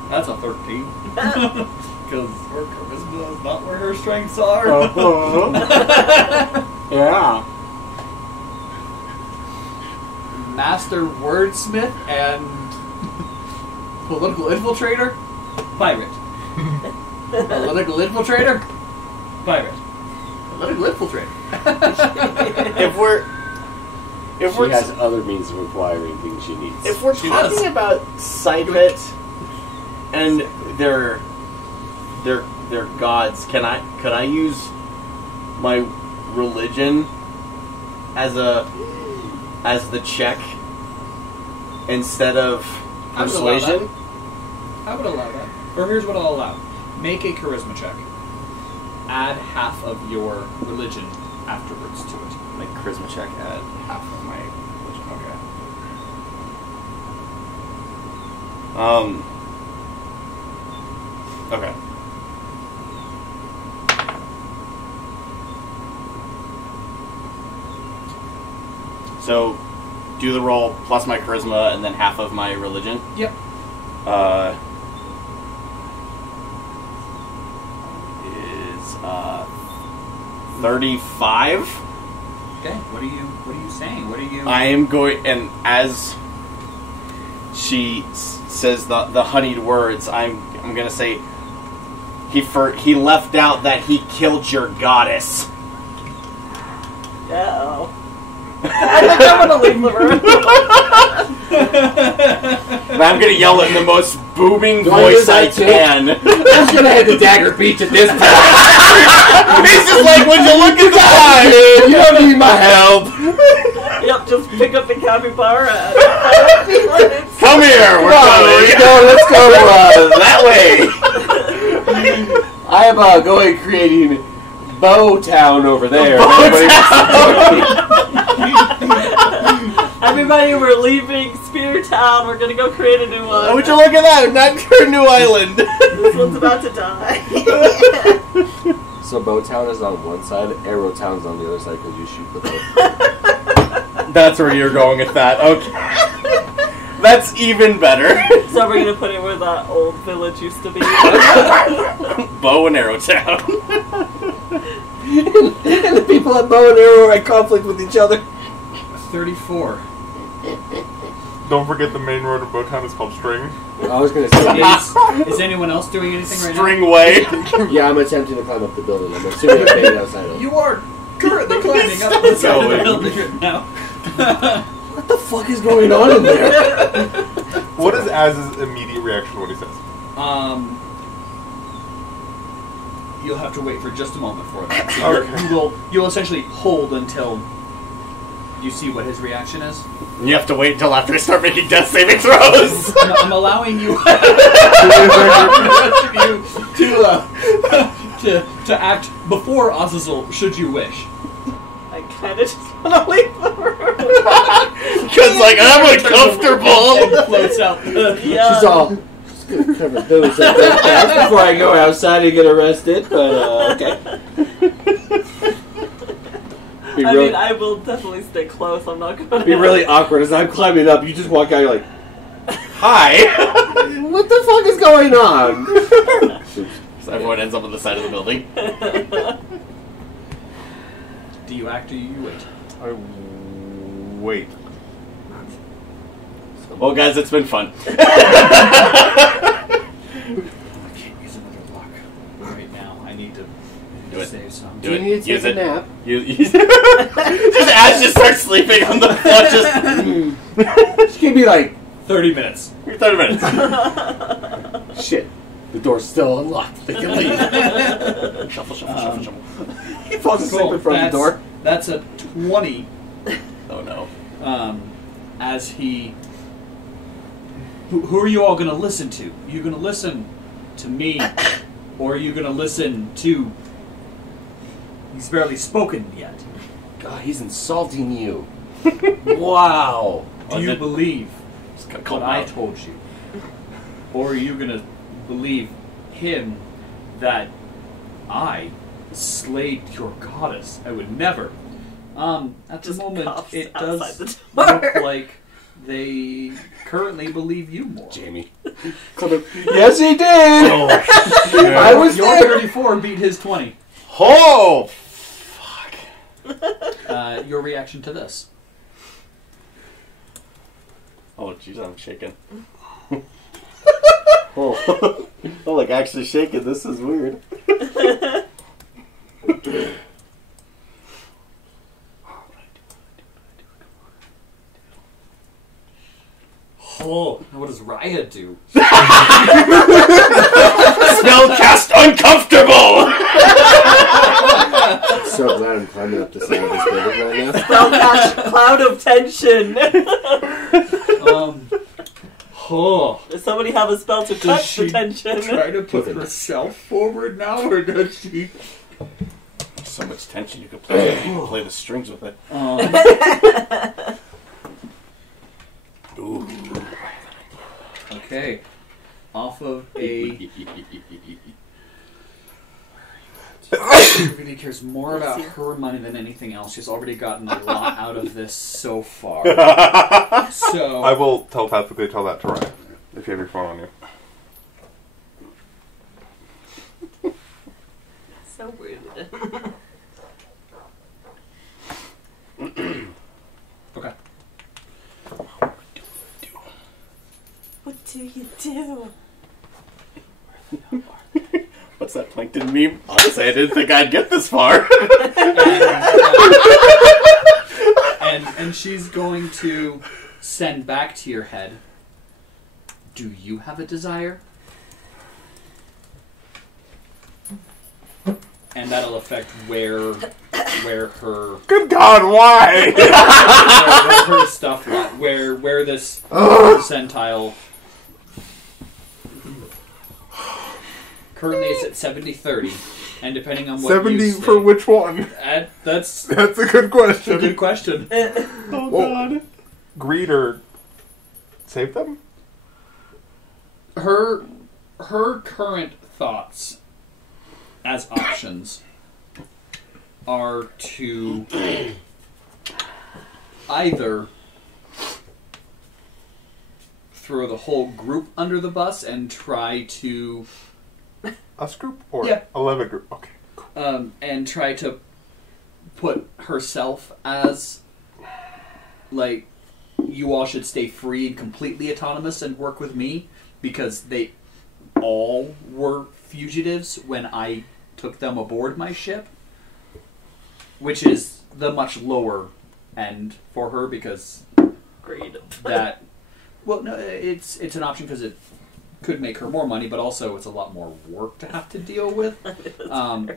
That's a 13. Because her charisma is not where her strengths are. Yeah. Master wordsmith and political infiltrator, pirate. Political infiltrator, pirate. Political infiltrator. If She has other means of acquiring things she needs. If we're She talking does. about Sypet and their gods, could I use my religion as the check instead of I would allow persuasion? I would allow that. Or here's what I'll allow. Make a charisma check. Add half of your religion afterwards to it. Make charisma check at half of my religion. Okay. Okay. So, do the roll plus my charisma and then half of my religion. Yep. Is 35. Okay. What are you saying? What are you? I am going, and as she says the honeyed words, I'm gonna say he left out that he killed your goddess. Uh-oh. I think I'm gonna leave the room. And I'm gonna yell it in the most booming Do I do voice I that too? can. I'm just gonna hit the dagger beach at this point. He's just like, would you look at the time? You don't need my help. Yep, just pick up the capybara and Come here, we're Let's going. go. Let's go That way. I am going creating Bow Town over there. everybody, we're leaving Spear Town. We're gonna go create a new one. Would you look at that? Not your new island. This one's about to die. So Bow Town is on one side, Arrow Town's on the other side because you shoot the bow. That's where you're going with that. Okay. That's even better. So we're gonna put it where that old village used to be. Bow and Arrow Town. And the people at Bow and Arrow are in conflict with each other. 34. Don't forget the main road of Bowtown is called String. I was going to say, Is anyone else doing anything right Stringway. yeah, I'm attempting to climb up the building. I'm assuming I made it outside now? of. You are currently climbing up the side of the building right now. What the fuck is going on in there? What is Az's immediate reaction to what he says? You'll have to wait for just a moment for that. So Okay. you'll essentially hold until you see what his reaction is. You have to wait until after I start making death saving throws. I'm allowing you to act before Azazel, should you wish. I kind of just want to leave the room. Because, like, I'm uncomfortable. And floats out the... Yeah. She's all. Just gonna cover Billy some fast before I go outside and get arrested, but okay. Be I really, mean, I will definitely stay close. I'm not going to be really awkward as I'm climbing up. You just walk out. You're like, "Hi, what the fuck is going on?" So everyone ends up on the side of the building. Do you act or you wait? I wait. Well, guys, it's been fun. I can't use another luck right now. I need to Do it. save some. Do You it. need to Use take it. a nap. Just Ash just starts sleeping on the floor. Just give me like 30 minutes. 30 minutes. shit. The door's still unlocked. They can leave. Shuffle, shuffle, shuffle. He falls asleep Cool. in front of the door. That's a 20. Oh no. As he... Who are you all going to listen to? Are you going to listen to me? Or are you going to listen to... He's barely spoken yet. God, he's insulting you. Wow. Do you believe Just gotta call what him I out. told you? Or are you going to believe him that I slayed your goddess? I would never. At the Just moment, coughs it outside does the look door. like they currently believe you more. Jaimie. Yes, he did. I was Your there. 34 beat his 20. Oh! Fuck. Your reaction to this? Oh, jeez, I'm shaking. Oh, I'm like actually shaking. This is weird. Oh, what does Raya do? Spellcast uncomfortable! So glad I'm climbing up the side of this building right now. Spellcast cloud of tension. Oh. Does somebody have a spell to Does cut she the tension? try to put herself forward now, or does she? So much tension, you could play the strings with it. Ooh. Okay. Off of a... Really cares more about her money than anything else. She's already gotten a lot out of this so far. So I will telepathically tell that to Ryan if you have your phone on you. So weird. okay. What do you do? What's that plankton meme? Honestly, I didn't think I'd get this far. And she's going to send back to your head. Do you have a desire? And that'll affect where her Good God, why? where her stuff went, where this percentile. Currently, it's at 70-30, and depending on what 70 you for say, which one? that's That's a good question. a good question. Oh, Well, God. Greed or save them? Her current thoughts as options are to either throw the whole group under the bus and try to Us group or Yeah. 11 group? Okay. and try to put herself as like, you all should stay free and completely autonomous and work with me because they all were fugitives when I took them aboard my ship, which is the much lower end for her because Greed. that well no it's an option because it could make her more money, but also it's a lot more work to have to deal with.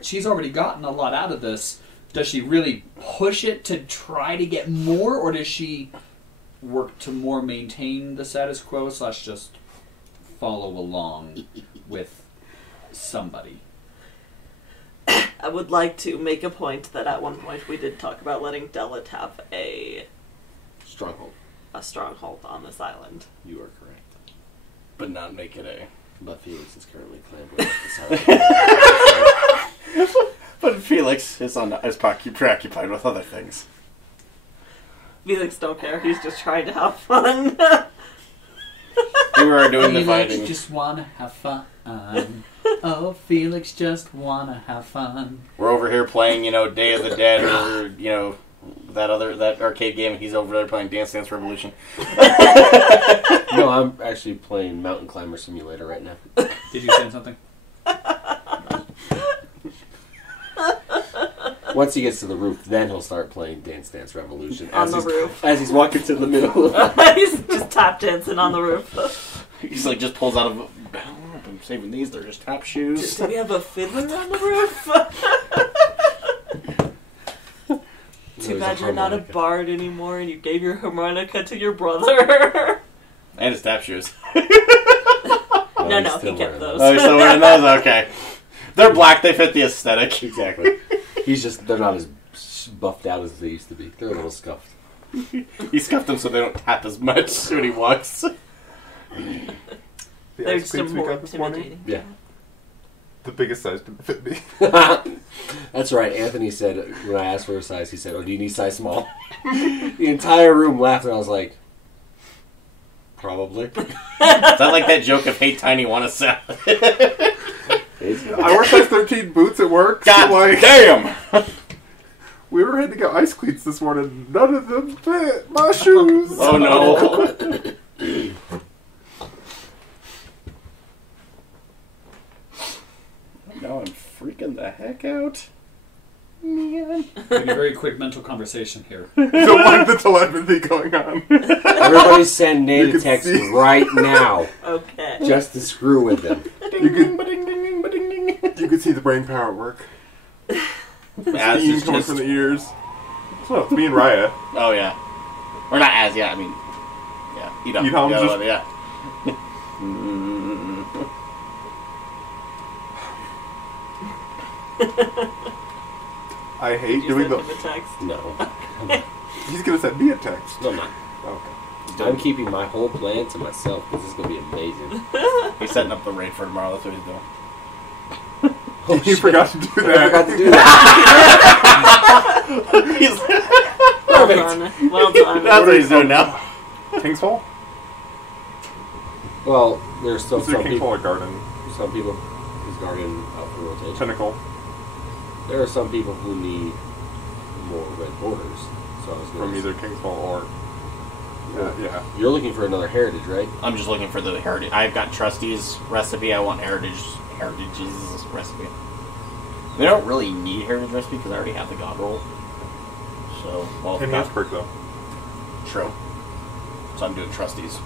She's already gotten a lot out of this. Does she really push it to try to get more, or does she work to more maintain the status quo / just follow along with somebody? I would like to make a point that at one point we did talk about letting Delit have a Stronghold. stronghold on this island. You are correct. But not make it a... But Felix is currently clambering up the side. But Felix is preoccupied with other things. Felix don't care. He's just trying to have fun. We were doing the Felix fighting. just wanna have fun. Oh, Felix just wanna have fun. We're over here playing, Day of the Dead, or that arcade game. And he's over there playing Dance Dance Revolution. No, I'm actually playing Mountain Climber Simulator right now. Did you say something? Once he gets to the roof, then he'll start playing Dance Dance Revolution. On the roof. As he's walking to the middle. He's just tap dancing on the roof. He's like, just pulls out of... I'm saving these, they're just tap shoes. Do we have a fiddler on the roof? Too bad you're not a bard anymore and you gave your harmonica to your brother. And his tap shoes. No, he kept those. Oh, you're still wearing those? Okay. They're black, they fit the aesthetic. Exactly. They're not as buffed out as they used to be. They're a little scuffed. He scuffed them so they don't tap as much when he walks. The They're ice just cleats we more got this morning, intimidating. Yeah. the biggest size didn't fit me. That's right. Anthony said, when I asked for a size, he said, "Oh, do you need size small?" The entire room laughed, and I was like, probably. Is that like that joke of "Hey, tiny, want a salad"? I wear size 13 boots at work. God like, damn! We were heading to get ice cleats this morning. None of them fit my shoes. Oh no! Now I'm freaking the heck out. Man. Maybe a very quick mental conversation here. Don't like the telepathy going on. Everybody send Nate You a can text see. right now, Okay. just to screw with them. You could- Ba-ding, ding, ding, ba-ding, ding. You could see the brain power at work. As Steam is coming just- from the ears. So it's me and Raya. Oh yeah, or not as yeah. I mean, yeah. Idham. Idham Yeah, just- yeah. I hate You doing sent him the. a text. No. He's gonna send me a text. No, I'm not. Okay. I'm keeping my whole plan to myself because this is going to be amazing. He's setting up the raid for tomorrow. That's what he's doing. Oh, You forgot to do I that. forgot to do that. He's Well done. Well done. That's what he's doing now. Kingsfall? Well, there's still Is it some Kingsfall people. or Garden? Some people. Is Guardian out for rotation? Tentacle. There are some people who need more red borders. So I was From going either Kingsfall or. Yeah. You're looking for another heritage, right? I'm just looking for the heritage. I've got Trusty's recipe. I want heritage's recipe. We don't really need heritage recipe because I already have the god roll. So, well, Enhanced perk though. true. So I'm doing Trusty's too.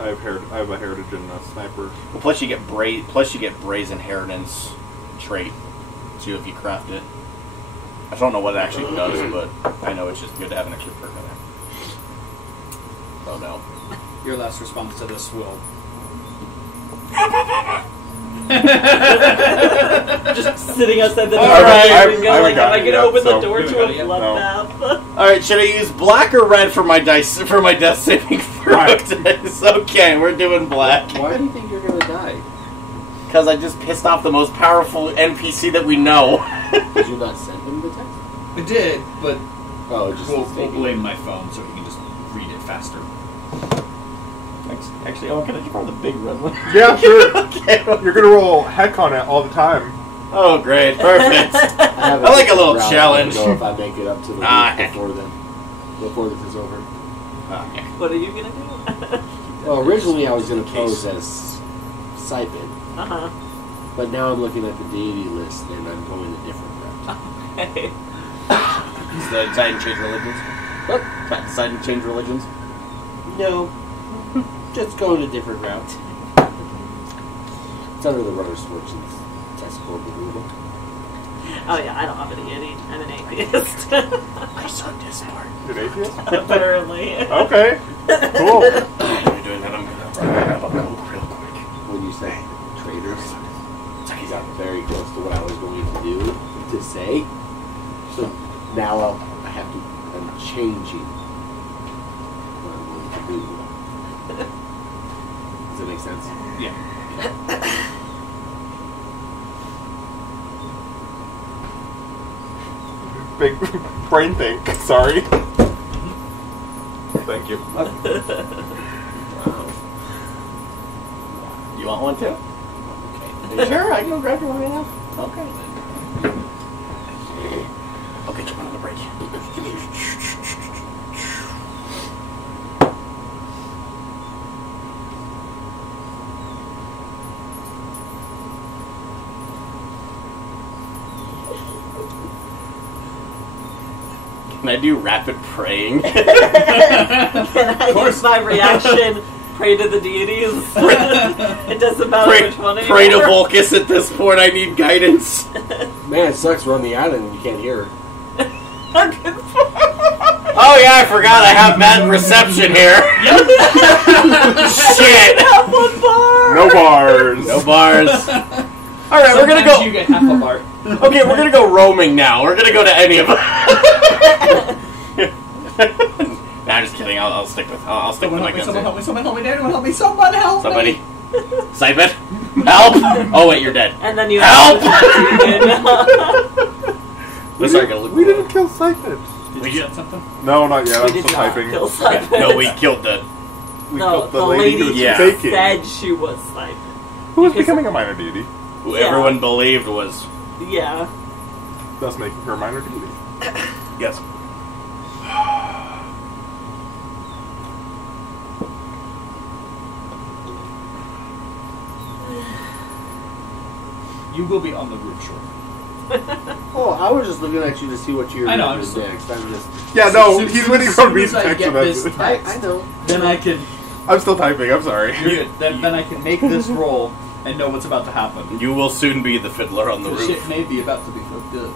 I have a heritage and a sniper. Well, plus you get Brazen Inheritance trait too if you craft it. I don't know what it actually does, but I know it's just good to have an extra perk in there. Oh no. Your last response to this will. Just sitting outside the door. Alright, I Like, haven't am I gotten going to it open yet, the door so- to a No. bloodbath? Alright, should I use black or red for my death saving throw test? Okay, we're doing black. Why do you think you're going to die? Because I just pissed off the most powerful NPC that we know. Did you not send him the text? I did, but Oh, just we'll thinking. blame my phone so he can just read it faster. Actually, oh, can I borrow the big red one? Yeah, sure. Okay. You're gonna roll heck on it all the time. Oh, great. Perfect. I like a little challenge. I don't know if I make it up to the Heck. before then. Before this is over. Okay. What are you going to do? Well, originally I was going to pose as Sypetia, Uh-huh. but now I'm looking at the deity list and I'm going a different route. Okay. Is the decide and change religions? What? Decide and change religions? No, just going a different route. It's under the Runner's Fortunes testicle removal. Oh, yeah, I don't have a deity. I'm an atheist. I saw this part. You're an atheist? Apparently. Okay. Cool. While you're doing that, I'm gonna grab a coke real quick. When you said traitors, you got very close to what I was going to say. So now I'm changing what I'm going to do. Does that make sense? Yeah. big brain think. Sorry. Thank you. Wow. You want one too? Okay. Are you sure? I can go grab you one right now. Okay. I'll get you one on the break. Can I do rapid praying? Can I use my reaction? Pray to the deities. It doesn't matter which one anymore. Pray to Volcus at this point. I need guidance. Man, it sucks. We're on the island and you can't hear her. Oh yeah, I forgot. I have bad reception here. Shit. Have one bar. No bars. No bars. All right, we're gonna go. You get half a bar. Okay, we're gonna go roaming now. We're gonna go to any of them. Nah, I'm just kidding. I'll stick with. I'll stick with my guns. Someone help me! Someone help me! Anyone help me! Someone help Somebody. me! Sypet, help! Oh wait, you're dead. And then you Help! We Sorry, gonna look. we didn't kill Sypet. Did We you did- get something? No, not yet. We I'm did still not typing. kill Sypet. No, we killed the. We No, killed the the lady who lady was Yeah. faking. said she was Sypet. Who was because- becoming a minor deity, Who Yeah. everyone believed was. Yeah. thus making her a minor deity. Yes. You will be on the roof shortly. Oh, I was just looking at you to see what you're I know, doing I'm just- next. I'm just. Yeah, no, Soon- he's soon- waiting soon for me as to I text get him. this text, I know. then I can. I'm still typing. I'm sorry. You're good. Then I can make this roll and know what's about to happen. You will soon be the fiddler on the The roof. shit may be about to be fucked up.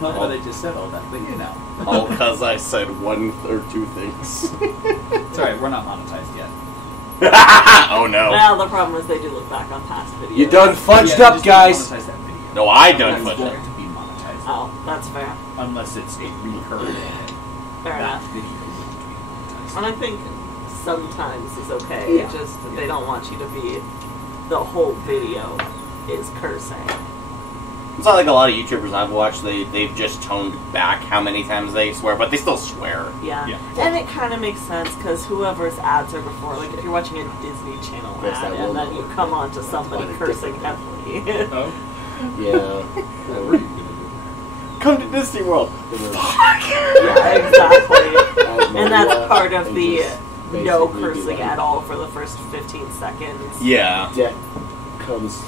Not that I just said all that, but you know. All because I said one or two things. It's alright, we're not monetized yet. Oh no. Well, the problem is they do look back on past videos. You done fudged Yeah, up, just guys. Monetize that video. No, I done It's fudged going it. to be monetized. Oh, that's fair. Unless it's a recurring thing. Fair That enough. video wouldn't be monetized. And I think sometimes is okay. Yeah. Just they don't want you to be the whole video is cursing. It's not like a lot of YouTubers I've watched, they've just toned back how many times they swear, but they still swear. Yeah. Yeah. And it kind of makes sense because whoever's ads are before, like if you're watching a Disney Channel Yes, ad that will and then you work. come on to somebody Quite a cursing different- heavily. Oh? Yeah. What were you gonna do? Come to Disney World. Yeah, exactly. And And that's part of and the just no basically be cursing like, at all for the first 15 seconds. Yeah. Debt comes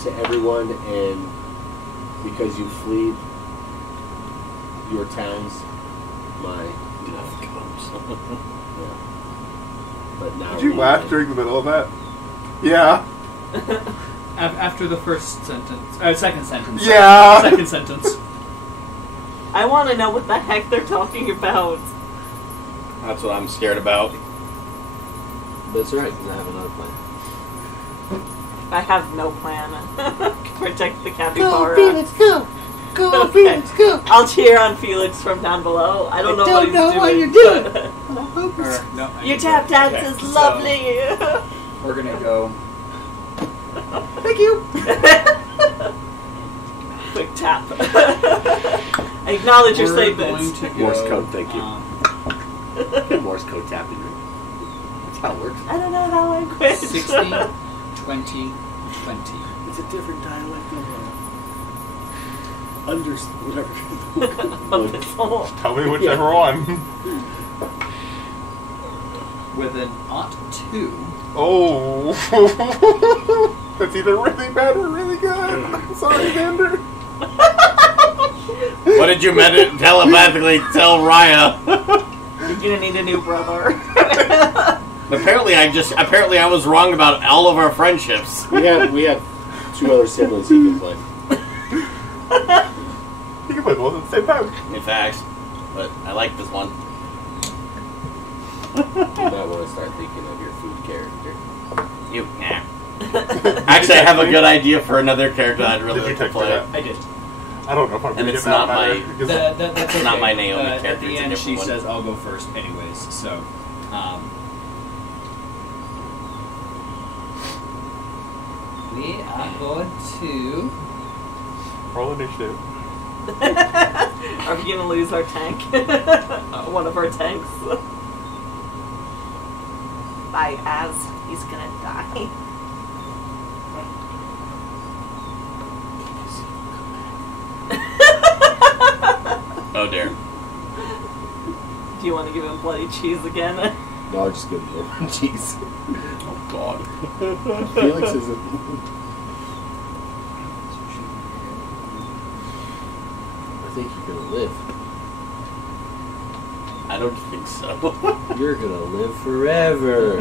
to everyone, and because you flee your towns, my Death comes. yeah. But now Did you we- laugh during the middle of that? Yeah. After the first sentence, second sentence. Yeah. Second sentence. I want to know what the heck they're talking about. That's what I'm scared about. That's right, because I have another plan. I have no plan. Protect the capybara. go! Go, Okay. Felix, go! I'll cheer on Felix from down below. I don't know don't what he's know doing. what you're doing. but- No, I Your didn't. tap dance Okay, is so lovely. We're gonna go. Thank you. Quick tap. I acknowledge your We're statements. going to Morse go, code, thank you. Morse code tapping. That's how it works. I don't know that language. 60, 20, 20. It's a different dialect of whatever. Tell me whichever one. With an ought 2. Oh. That's either really bad or really good. Sorry, Xander. What did you telepathically tell Raya? You're gonna need a new brother. Apparently I was wrong about all of our friendships. We have two other siblings he can play. You can play both at the same time. In fact, but I like this one. You might want to start thinking of your food character. You. Nah. Actually, I have a good idea for another character I'd really Did you like to text play. her that? I did. I don't know if I'm And gonna it's get not that my- matter, because That's It's not okay. my Naomi At character, the it's a end, different she one. says I'll go first, anyways. So, we are going to roll initiative. Are we gonna lose our tank? One of our tanks. Bye, Az. He's gonna die. Oh dear. Do you want to give him bloody cheese again? No, I'll just give him jeez. Oh god. Felix isn't. I think you're gonna live. I don't think so. You're gonna live forever.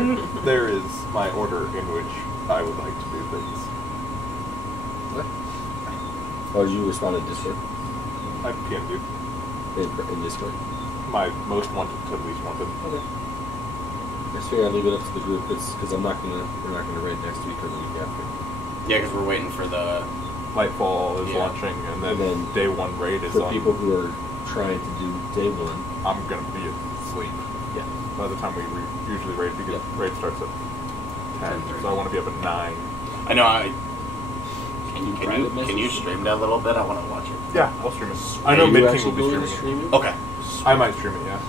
There is my order in which I would like to do things. What? Oh, you responded Discord? I PM'd you. In Discord? My most wanted to least wanted. Okay. I just figure I'd leave it up to the group, because we're not gonna raid next week or the week after. Yeah, because we're waiting for the... Lightfall is Yeah. launching, and then day one raid is For on. people who are trying to do day one. I'm gonna be asleep. Yeah. By the time we usually raid, because raid starts at 10, 10:30. so I want to be up at 9. I know, Private Can you stream that a little bit? I want to watch it. Yeah, I'll stream it. I know Are you Mid King actually will be going to streaming it. stream it? Okay. I might stream it, yeah.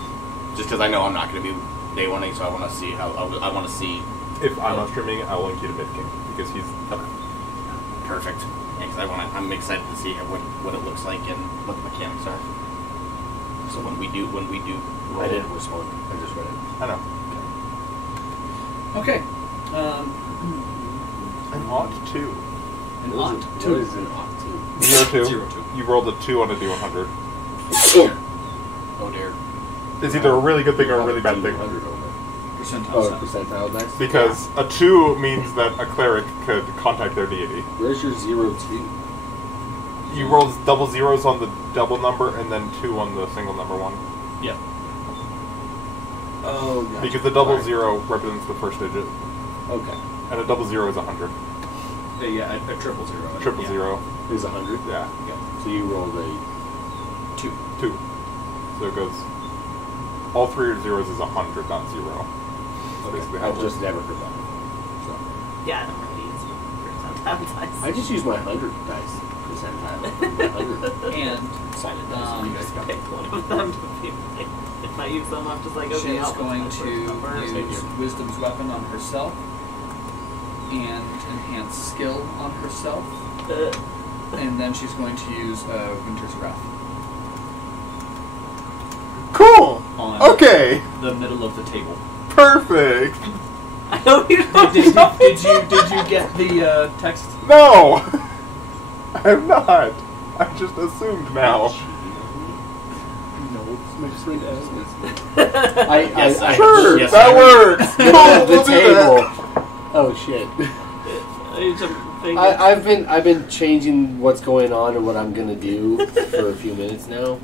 Just because I know I'm not going to be day one-ing, so I want to see how... I want to see... If I'm not streaming it, I'll link you to Mid King, because he's... Okay. Perfect. Yeah, because I'm excited to see what it looks like and what the mechanics are. So when we do roll... I didn't respond. I just read it. I know. Okay. An ought 2. An What ought is it? two. What is an ought 2? 0-2. 0-2. You rolled a 2 on a D100. Oh dear. It's either a really good thing or a really bad thing. 100 over. Percentile Oh, set. percentile next? Because a 2 means that a cleric could contact their deity. Where's your 0-2? You roll double zeros on the double number and then 2 on the single number one. Yep. Oh, gotcha. Because the double Alright. 0 represents the first digit. Okay. And a double 0 is 100. Yeah, a triple zero. Triple yeah. 0. Is 100? Yeah. So you rolled a... 2. 2. So it goes... All 3 of zeros is 100, not 0. That's basically how it I've works. just never heard that. So. Yeah, I don't really use percentile dice. I just use my 100 dice. Percentile. 100. And Solid dice. Um, You guys got Pick one of them to be like, if I use them, I'm just like, she okay, is I'll going put to my first number. use Wisdom's Weapon on herself and enhance skill on herself. And then she's going to use Winter's Wrath Cool! on Okay! the middle of the table. Perfect! I don't even know. Did you get the text? No! I have not. I just assumed now. No, it's my friend Asmus. Sure, yes, that I- works! Middle Cool, of the we'll do table. that. Oh shit. I've been changing what's going on and what I'm gonna do for a few minutes now.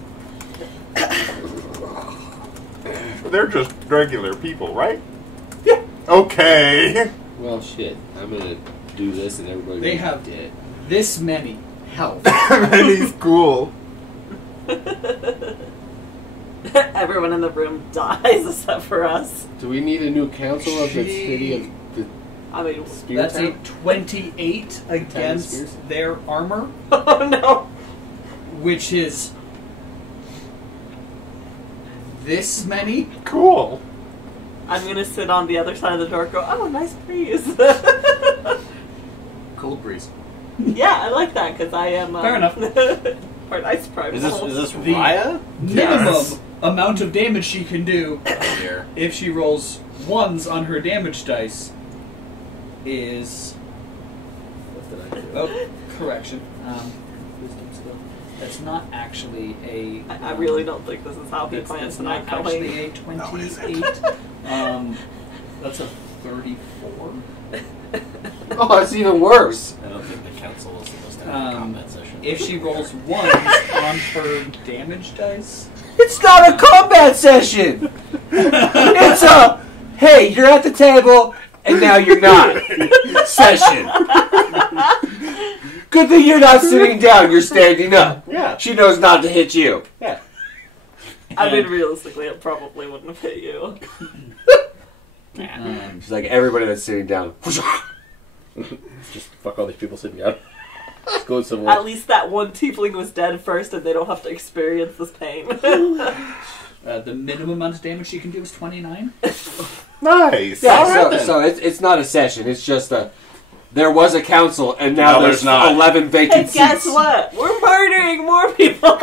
They're just regular people, right? Yeah. Okay. Well, shit. I'm gonna do this and everybody. They have dead. this many health. And he's cool. Everyone in the room dies except for us. Do we need a new council of the city of the I mean, Spear That's a Town? 28 spears? against their armor, oh no. which is this many. Cool. I'm gonna sit on the other side of the door and go, oh, nice breeze. Cold breeze. Yeah, I like that because I am. Fair enough. Part ice primal. Is this The Raya? minimum amount of damage she can do Oh dear. if she rolls ones on her damage dice is... What did I do? Oh, correction. Wisdom skill. That's not actually a... I really don't think this is how he plans That's not tonight actually going. a 28. That's a 34. Oh, it's even worse. I don't think the council is supposed to have a combat session. If she rolls ones on her damage dice... It's not a combat session. It's a hey, you're at the table and now you're not session. Good thing you're not sitting down. You're standing up. Yeah. She knows not to hit you. Yeah. I mean, realistically, it probably wouldn't have hit you. She's like everybody that's sitting down. Just fuck all these people sitting down. Let's go somewhere. At least that one tiefling was dead first, and they don't have to experience this pain. The minimum amount of damage she can do is 29. Nice. Yeah, Alright so it's not a session. It's just there was a council, and now there's not. 11 vacant And guess seats. what? We're murdering more people.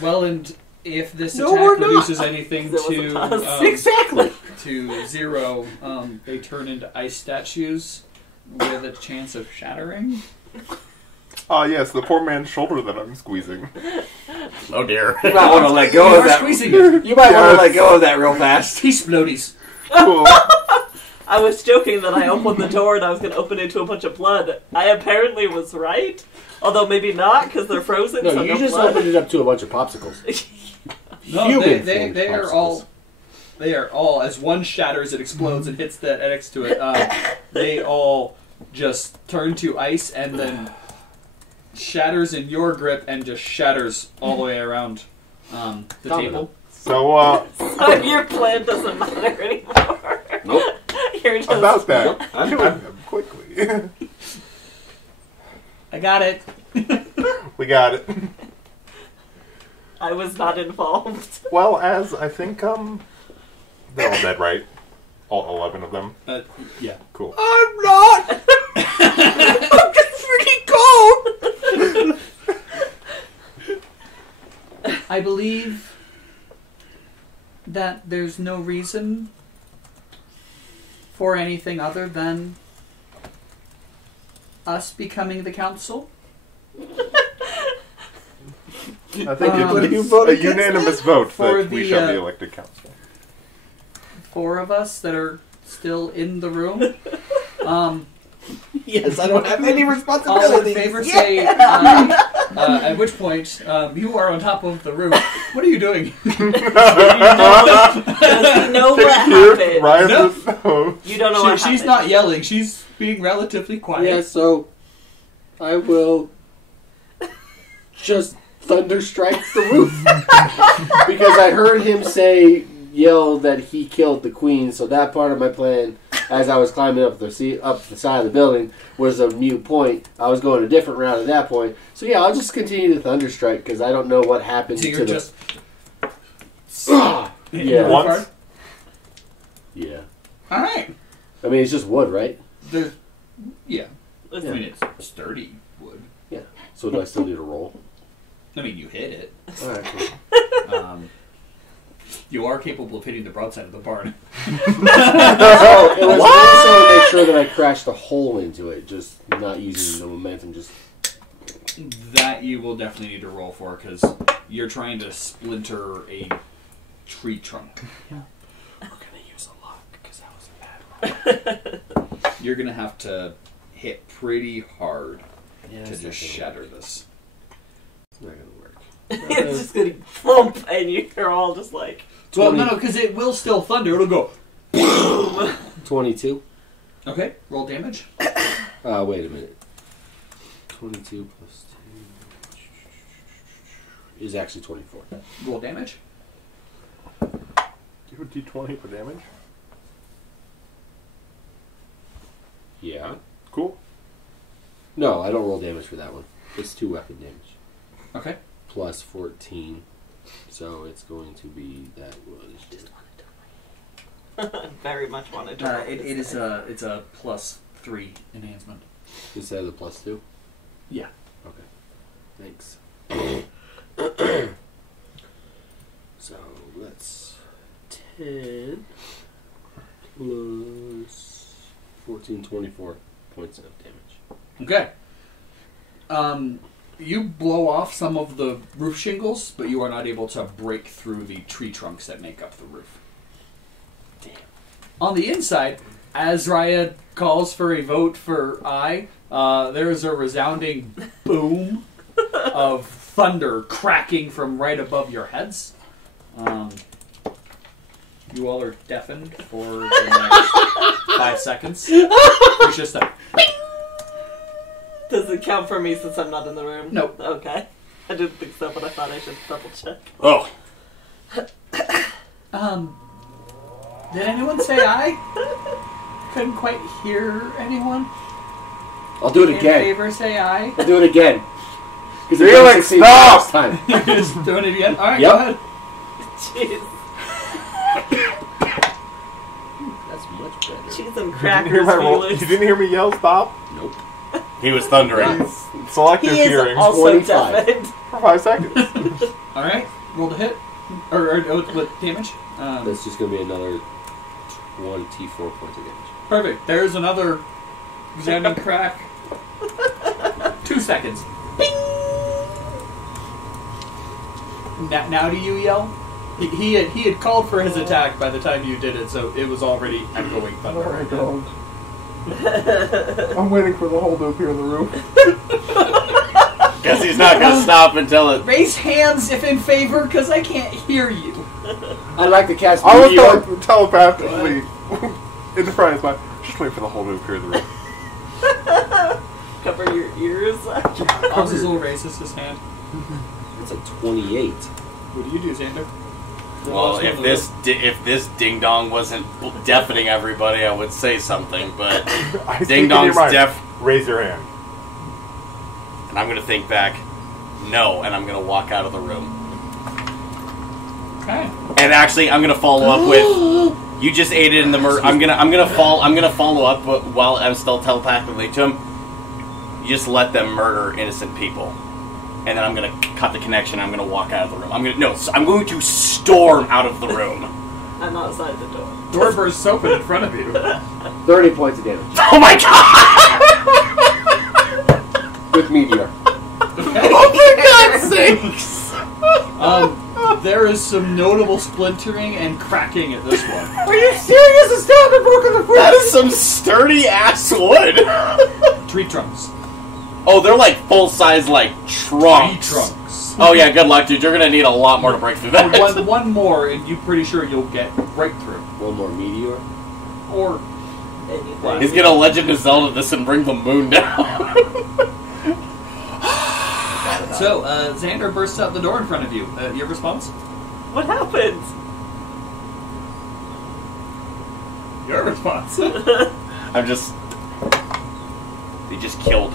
Well, and if this No, we're attack not. produces anything There was a to pause. Exactly. to 0, they turn into ice statues with a chance of shattering. Ah, yes, the poor man's shoulder that I'm squeezing. Oh dear. You might want to let go You of are that. squeezing it. You might want Yes. to let go of that real fast. Peace floaties. Cool. I was joking that I opened the door and I was going to open into a bunch of blood. I apparently was right. Although maybe not, because they're frozen, No, so you no just blood. opened it up to a bunch of popsicles. No, Human they formed are popsicles. all. They are all, as one shatters, it explodes and hits that next to it. They all just turn to ice and then shatters in your grip and just shatters all the way around the Domino. table. So, So your plan doesn't matter anymore. Nope. You're just... about that. I'm Killing them quickly. I got it. We got it. I was not involved. Well, as I think, they're all dead, right? All 11 of them? Yeah. Cool. I'm not! I'm just freaking cold! I believe that there's no reason for anything other than us becoming the council. I think Would you it's vote a against unanimous vote For that we the, shall be elected council. 4 of us that are still in the room. Yes, I don't have any All in responsibility. favor say aye. At which point, you are on top of the roof. What are you doing? Does he know what happened? Ryan Nope. does know. You don't know what happened. She's not yelling. She's being relatively quiet. Yeah, so I will just thunderstrike the roof. Because I heard him yell that he killed the queen, so that part of my plan, as I was climbing up the side of the building, was a mute point. I was going a different route at that point. So yeah, I'll just continue to thunderstrike, because I don't know what happened So to you're the... just Yeah. Once? Yeah. All right. I mean, it's just wood, right? There's, yeah. I Listen, mean, it's sturdy wood. Yeah. So do I still need a roll? I mean, you hit it. Alright, cool. You are capable of hitting the broadside of the barn. So it was also to make sure that I crashed a hole into it, just not using the momentum, just... That you will definitely need to roll for, because you're trying to splinter a tree trunk. We're gonna use a lock, because that was a bad roll. You're going to have to hit pretty hard Yeah, to just shatter this. It's not gonna work. it's just gonna thump, and you're all just like... Well, no, because it will still thunder. It'll go. 22. Okay, roll damage. Wait a minute. 22 plus 2 is actually 24. Roll damage. Do you have a d20 for damage? Yeah. Cool. No, I don't roll damage for that one. It's 2 weapon damage. Okay. Plus 14. So it's going to be that was... Very much wanted to. It's a +3 enhancement. Instead of the plus 2? Yeah. Okay. Thanks. So that's 10 plus 14, 24 points of damage. Okay. You blow off some of the roof shingles, but you are not able to break through the tree trunks that make up the roof. Damn. On the inside, as Raya calls for a vote for aye, there is a resounding boom of thunder cracking from right above your heads. You all are deafened for the next 5 seconds. It's just a... Does it count for me since I'm not in the room? Nope. Okay. I didn't think so, but I thought I should double check. Oh. Did anyone say aye? Couldn't quite hear anyone. I'll do it In again. favor, say aye. I'll do it again. Felix, stop! Time. You're just doing it again? Alright, Yep. go ahead. Jeez. That's much better. Cheese and You crackers, didn't hear my roll. Felix. You didn't hear me yell stop? Nope. He was thundering. Selective He is hearing also 25. deafened. for 5 seconds. Alright, roll to hit. Or what damage? That's just going to be another 1 T4 points of damage. Perfect. There's another resounding crack. 2 seconds. Bing! Now do you yell? He had called for his attack by the time you did it, so it was already echoing thunder. No, I don't. I'm waiting for the hole to appear in the room. Guess he's not going to stop until it... Raise hands if in favor, because I can't hear you. I'd like to cast I was Meteor. telepathically in the front of his mind. Just wait for the hole to appear in the room. Cover your ears. Azazel raises his hand. It's a 28. What do you do, Xander? Well, if this ding dong wasn't deafening everybody, I would say something. But I speak ding in your dong's mind. deaf, Raise your hand. and I'm gonna think back, no, and I'm gonna walk out of the room. Okay. And actually, I'm gonna follow up with, you just aided in the murder. I'm gonna follow up while I'm still telepathically to him. You just let them murder innocent people. And then I'm going to cut the connection. I'm going to walk out of the room. I'm going to storm out of the room. I'm outside the door. Door bursts open in front of you. 30 points of damage. Oh my god! With Meteor. Oh for God's sakes! There is some notable splintering and cracking at this one. Are you serious? It's not broken the fruit. That is some sturdy ass wood. Tree trunks. Oh, they're like full size like trunks. Tree trunks. Oh yeah, good luck, dude. You're gonna need a lot more to break through that. One more, and you're pretty sure you'll get right through. One more Meteor. Or Anything. He's gonna Legend of Zelda this and bring the moon down. so, Xander bursts out the door in front of you. Your response? What happened? Your response. They just killed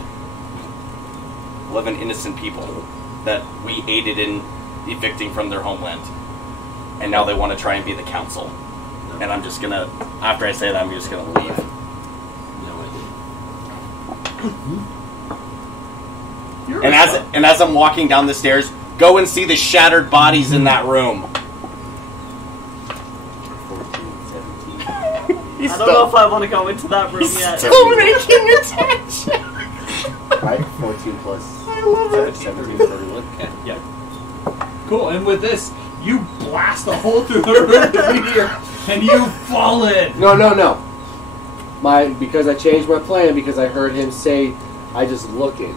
11 innocent people that we aided in evicting from their homeland. And now they want to try and be the council. And I'm just gonna, after I say that, I'm just gonna leave. No, I didn't. And as I'm walking down the stairs, go and see the shattered bodies in that room. 14, 17. He's I don't know if I want to go into that room yet. still making attention. Right? 14 plus I love it. 17, 31. Okay. Yeah. Cool, and with this, you blast a hole through the roof of the meteor, and you fall in. No. Because I changed my plan because I heard him say, I just look in.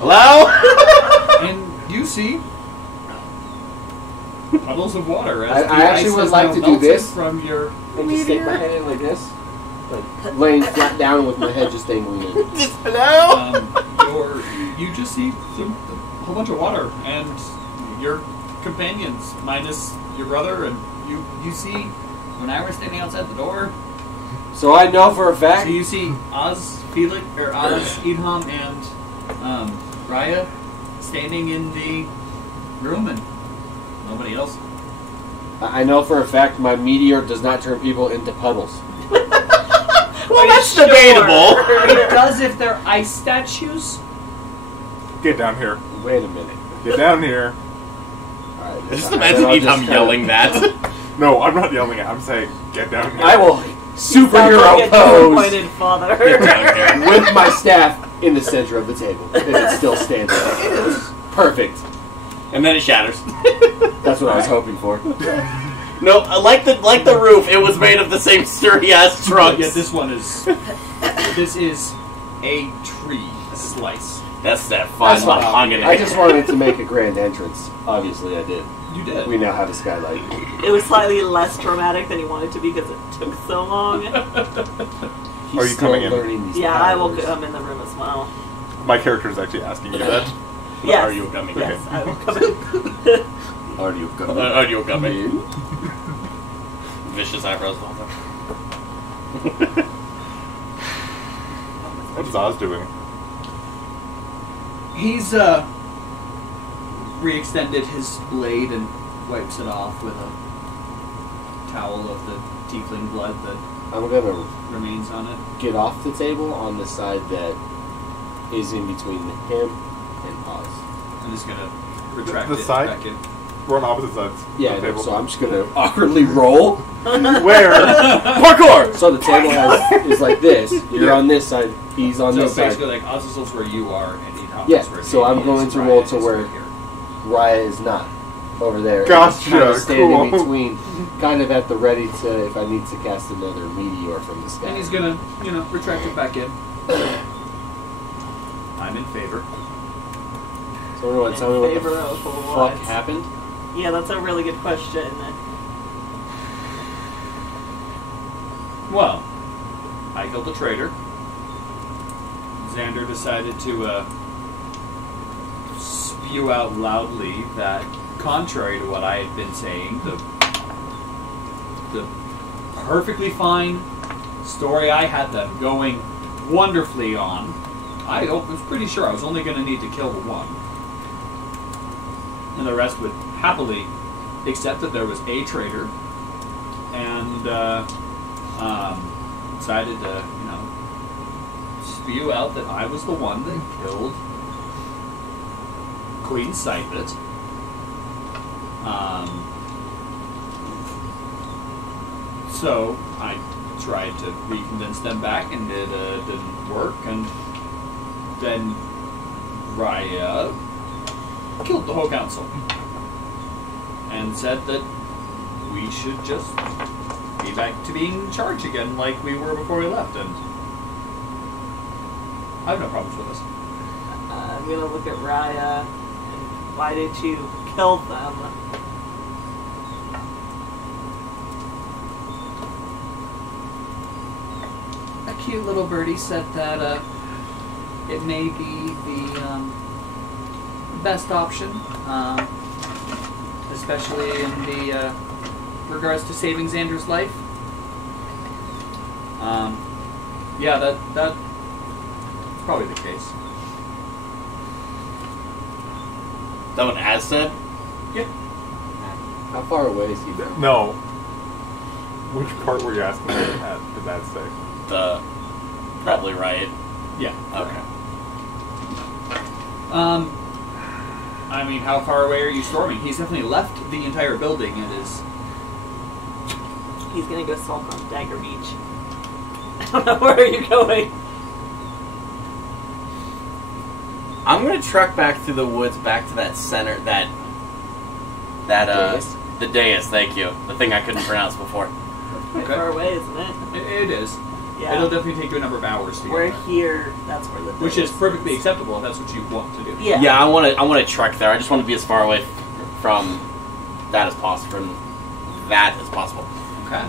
Hello? And you see puddles of water. As I the actually ice would has like now to do melted this. from your And just stick my head in like this. Like, laying flat down with my head just dangling in. Hello? You just see a whole bunch of water, and your companions, minus your brother, and you see Gwyneira standing outside the door. So I know for a fact. So you see Felix, Idham, and Raya standing in the room, and nobody else. I know for a fact my meteor does not turn people into puddles. Well, that's debatable. It does if they're ice statues. Get down here. Wait a minute. Get down here. Alright. Just imagine Idham yelling that. No, I'm not yelling it. I'm saying, get down here. I will Sounds superhero like a pose disappointed father. Get down here. with my staff in the center of the table. If it's still standing. It is. Perfect. And then it shatters. That's what I was hoping for. No, like the roof, it was made of the same sturdy ass trunks. Yeah, this one is. This is a tree slice. That's that fine That's fine. mahogany. I just wanted to make a grand entrance. Obviously, I did. You did. We now have a skylight. It was slightly less dramatic than he wanted to be because it took so long. He's Are you still coming in? learning these Yeah, I will powers. come in the room as well. My character is actually asking you that. Yes. Are you coming? Yes, Okay. I will come in. Are you coming? Are you coming? Vicious eyebrows. What's Oz doing? He's re-extended his blade and wipes it off with a towel of the tiefling blood that I'm gonna remains on it. get off the table on the side that is in between him and Oz. I'm just gonna retract The it side? back in. We're on opposite sides. Yeah, of the table. so I'm just gonna awkwardly roll. Where? Parkour! So the table is like this. You're on this side. He's on So this side. basically, like Azazel's where you are, and Idham Yeah, is where so I'm Jaimie going is, to Raya roll to is where- right here. Raya is not over there. Gotcha, Kind of standing cool. between, kind of at the ready to if I need to cast another meteor from the sky. And he's gonna, retract it back in. I'm in favor. So everyone, tell me what the favor of fuck what? happened. Yeah, that's a really good question. Well, I killed a traitor. Xander decided to spew out loudly that, contrary to what I had been saying, the perfectly fine story I had them going wonderfully on, I was pretty sure I was only going to need to kill one. And the rest would happily accept that there was a traitor, and decided to, spew out that I was the one that killed Queen Sypetia. So I tried to reconvince them back, and it didn't work, and then Raya killed the whole council and said that we should just be back to being in charge again like we were before we left, and I have no problems with this. I'm gonna look at Raya. And why did you kill them? A cute little birdie said that it may be the best option, especially in the regards to saving Xander's life. Yeah, that's probably the case. Is that what Az said? Yeah. How far away is he now? No. Which part were you asking me at? Did that say? Probably right. Yeah. Okay. I mean, how far away are you storming? He's definitely left the entire building and is... He's gonna go sulk on Dagger Beach. I don't know, where are you going? I'm gonna truck back through the woods, back to that center, that Dais? the dais. Thank you, the thing I couldn't pronounce before. Quite Okay. far away, isn't it? It is. Yeah. It'll definitely take you a number of hours to We're get there. here, that's where the Which is perfectly acceptable if that's what you want to do. Yeah. Yeah, I want to truck there. I just want to be as far away from that as possible. Okay.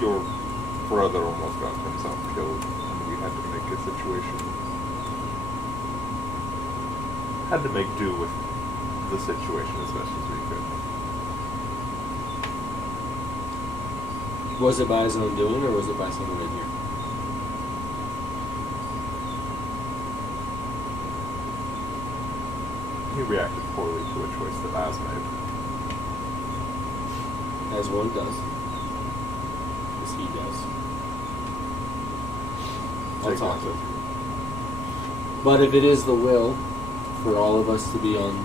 Your brother almost got himself killed, and we had to make a situation. Had to make do with the situation as best as we could. Was it by his own doing, or was it by someone in here? He reacted poorly to a choice that Az made. As one does. As he does. I'll Take talk that to him. But if it is the will for all of us to be on,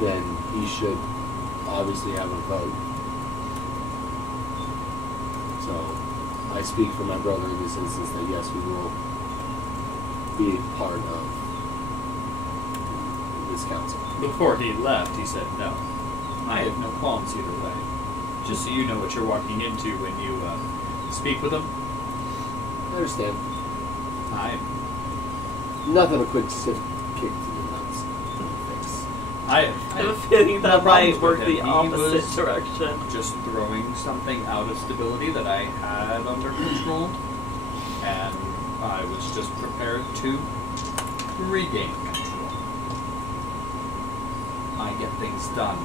then he should obviously have a vote. So I speak for my brother in this instance that yes, we will be part of this council. Before he left, he said no. I have no qualms either way. Just so you know what you're walking into when you speak with him. I understand. Nothing a quick stiff kick to the nuts. Thanks. I have a feeling no that might problems work with him. the He opposite was direction. just throwing something out of stability that I had under control, and I was just prepared to regain control. I get things done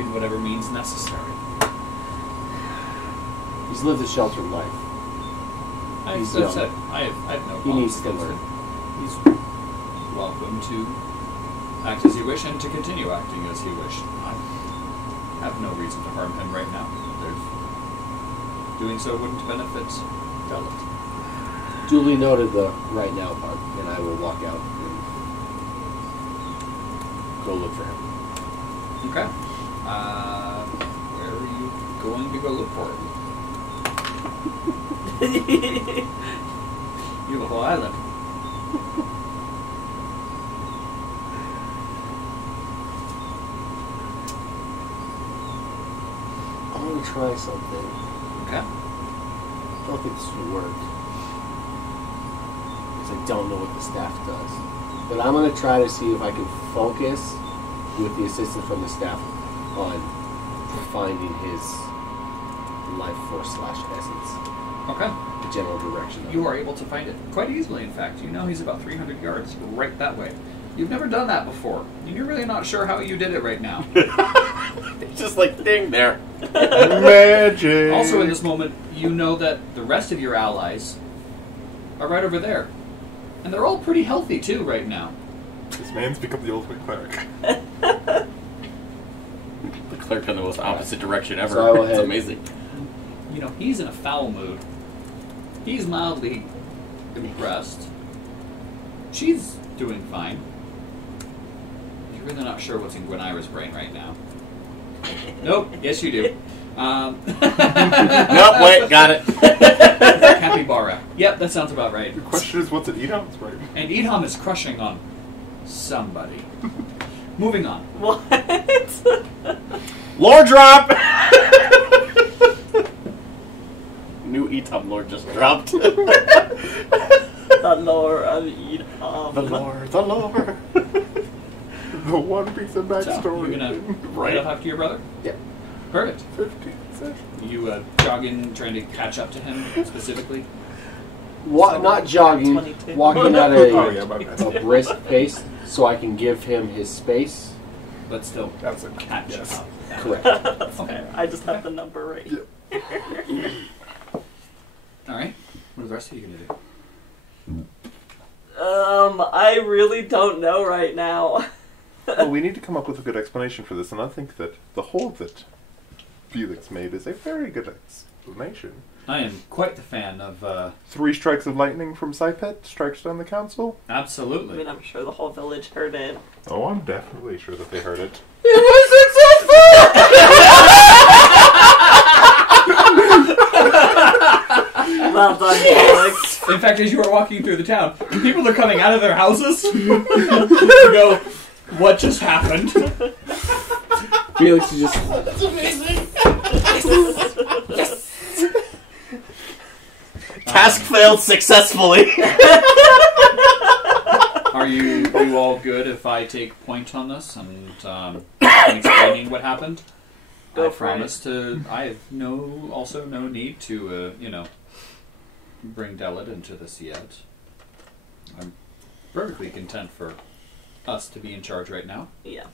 in whatever means necessary. He's lived a sheltered life. He's young. I have no He qualms needs to against learn. it. He's welcome to act as he wish and to continue acting as he wish. I have no reason to harm him right now. Doing so wouldn't benefit Delit. Duly noted the right now part, and I will walk out and go look for him. Okay. Where are you going to go look for him? You have a whole island. I'm going to try something. Okay. I don't think this will work. Because I don't know what the staff does. But I'm going to try to see if I can focus, with the assistance from the staff, on finding his life force / essence. Okay. The general direction. You are able to find it quite easily, in fact. You know he's about 300 yards right that way. You've never done that before. You're really not sure how you did it right now. It's just like ding there. Magic! Also in this moment, you know that the rest of your allies are right over there. And they're all pretty healthy too right now. This man's become the ultimate cleric. The clerk in the most opposite direction ever. So I will It's head- amazing. You know, he's in a foul mood. He's mildly impressed. She's doing fine. You're really not sure what's in Gwyneira's brain right now. Nope. Yes, you do. Nope, wait, got it. Capybara. Yep, that sounds about right. The question is, what's in Idham's brain? And Idham is crushing on somebody. Moving on. What? Lore drop! New Idham lore just dropped. The lore of Idham. The lore. The one piece of So, backstory. you're gonna Right. head up after your brother? Yep. Perfect. 15 seconds. You jog in, trying to catch up to him specifically? Not jogging, 22. walking at Oh, yeah, my a bad. brisk pace so I can give him his space. But still That's it. catch Yes. up. Correct. Okay. I just have the number right. Yep. Alright. What are the rest of you gonna do? I really don't know right now. Well, we need to come up with a good explanation for this, and I think that the hole that Felix made is a very good explanation. I am quite the fan of, 3 strikes of lightning from Sypet strikes down the council. I absolutely. mean, I'm sure the whole village heard it. Oh, I'm definitely sure that they heard it. Well done, Felix. In fact, as you are walking through the town, people are coming out of their houses to go, what just happened? Felix is just Task failed successfully. Are you all good if I take point on this and explaining what happened? Go I for it. promise to. I have also no need to, bring Delit into this yet. I'm perfectly content for us to be in charge right now. Yeah.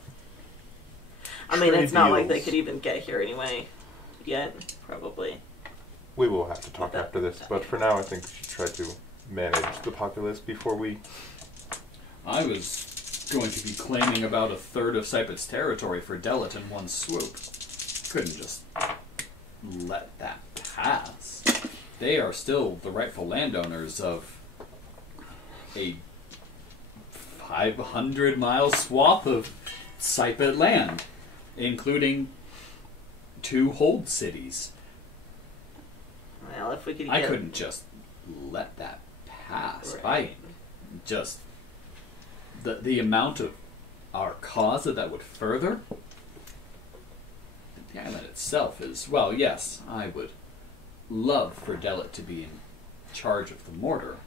I mean, it's not like they deals. could even get here anyway. Yet, probably. We will have to talk after this, but for now I think we should try to manage the populace before we... I was going to be claiming about 1/3 of Sypet's territory for Delit in one swoop. Couldn't just let that pass. They are still the rightful landowners of a 500-mile swath of Sypet land, including 2 hold cities. Well, if we could get... I couldn't just let that pass. Right. The amount of our cause that would further, the island itself is, well, yes, I would love for Delit to be in charge of the mortar.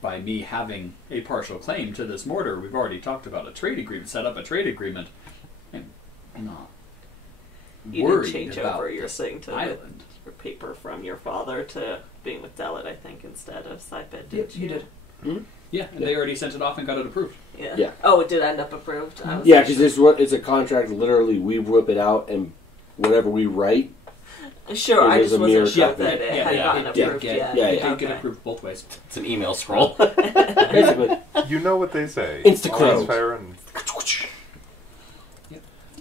By me having a partial claim to this mortar, we've already talked about a trade agreement, set up a trade agreement. I'm not You worried did change about over your this thing to island. the paper from your father to being with Delit, I think, instead of Sypet, Yep, didn't you did. Yeah, and they already sent it off and got it approved. Yeah. Yeah. Oh, it did end up approved. I was Yeah, because it's a contract. Literally, we whip it out, and whatever we write. Sure, It I was just a mere wasn't sure copy. that it had gotten approved yet. Yeah, It yeah. did get Okay. approved both ways. It's an email scroll. Basically. You know what they say. Instacrow. All is fair and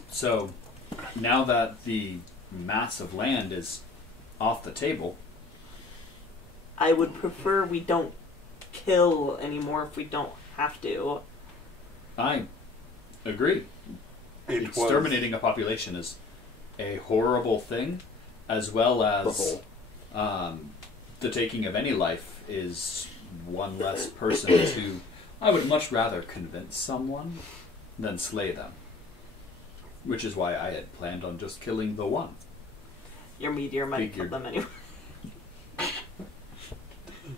So, now that the mass of land is off the table, I would prefer we don't kill anymore if we don't have to. I agree. it Exterminating a population is a horrible thing, as well as the taking of any life is one less person to... I would much rather convince someone than slay them. Which is why I had planned on just killing the one. Your meteor might kill Figured. them anyway.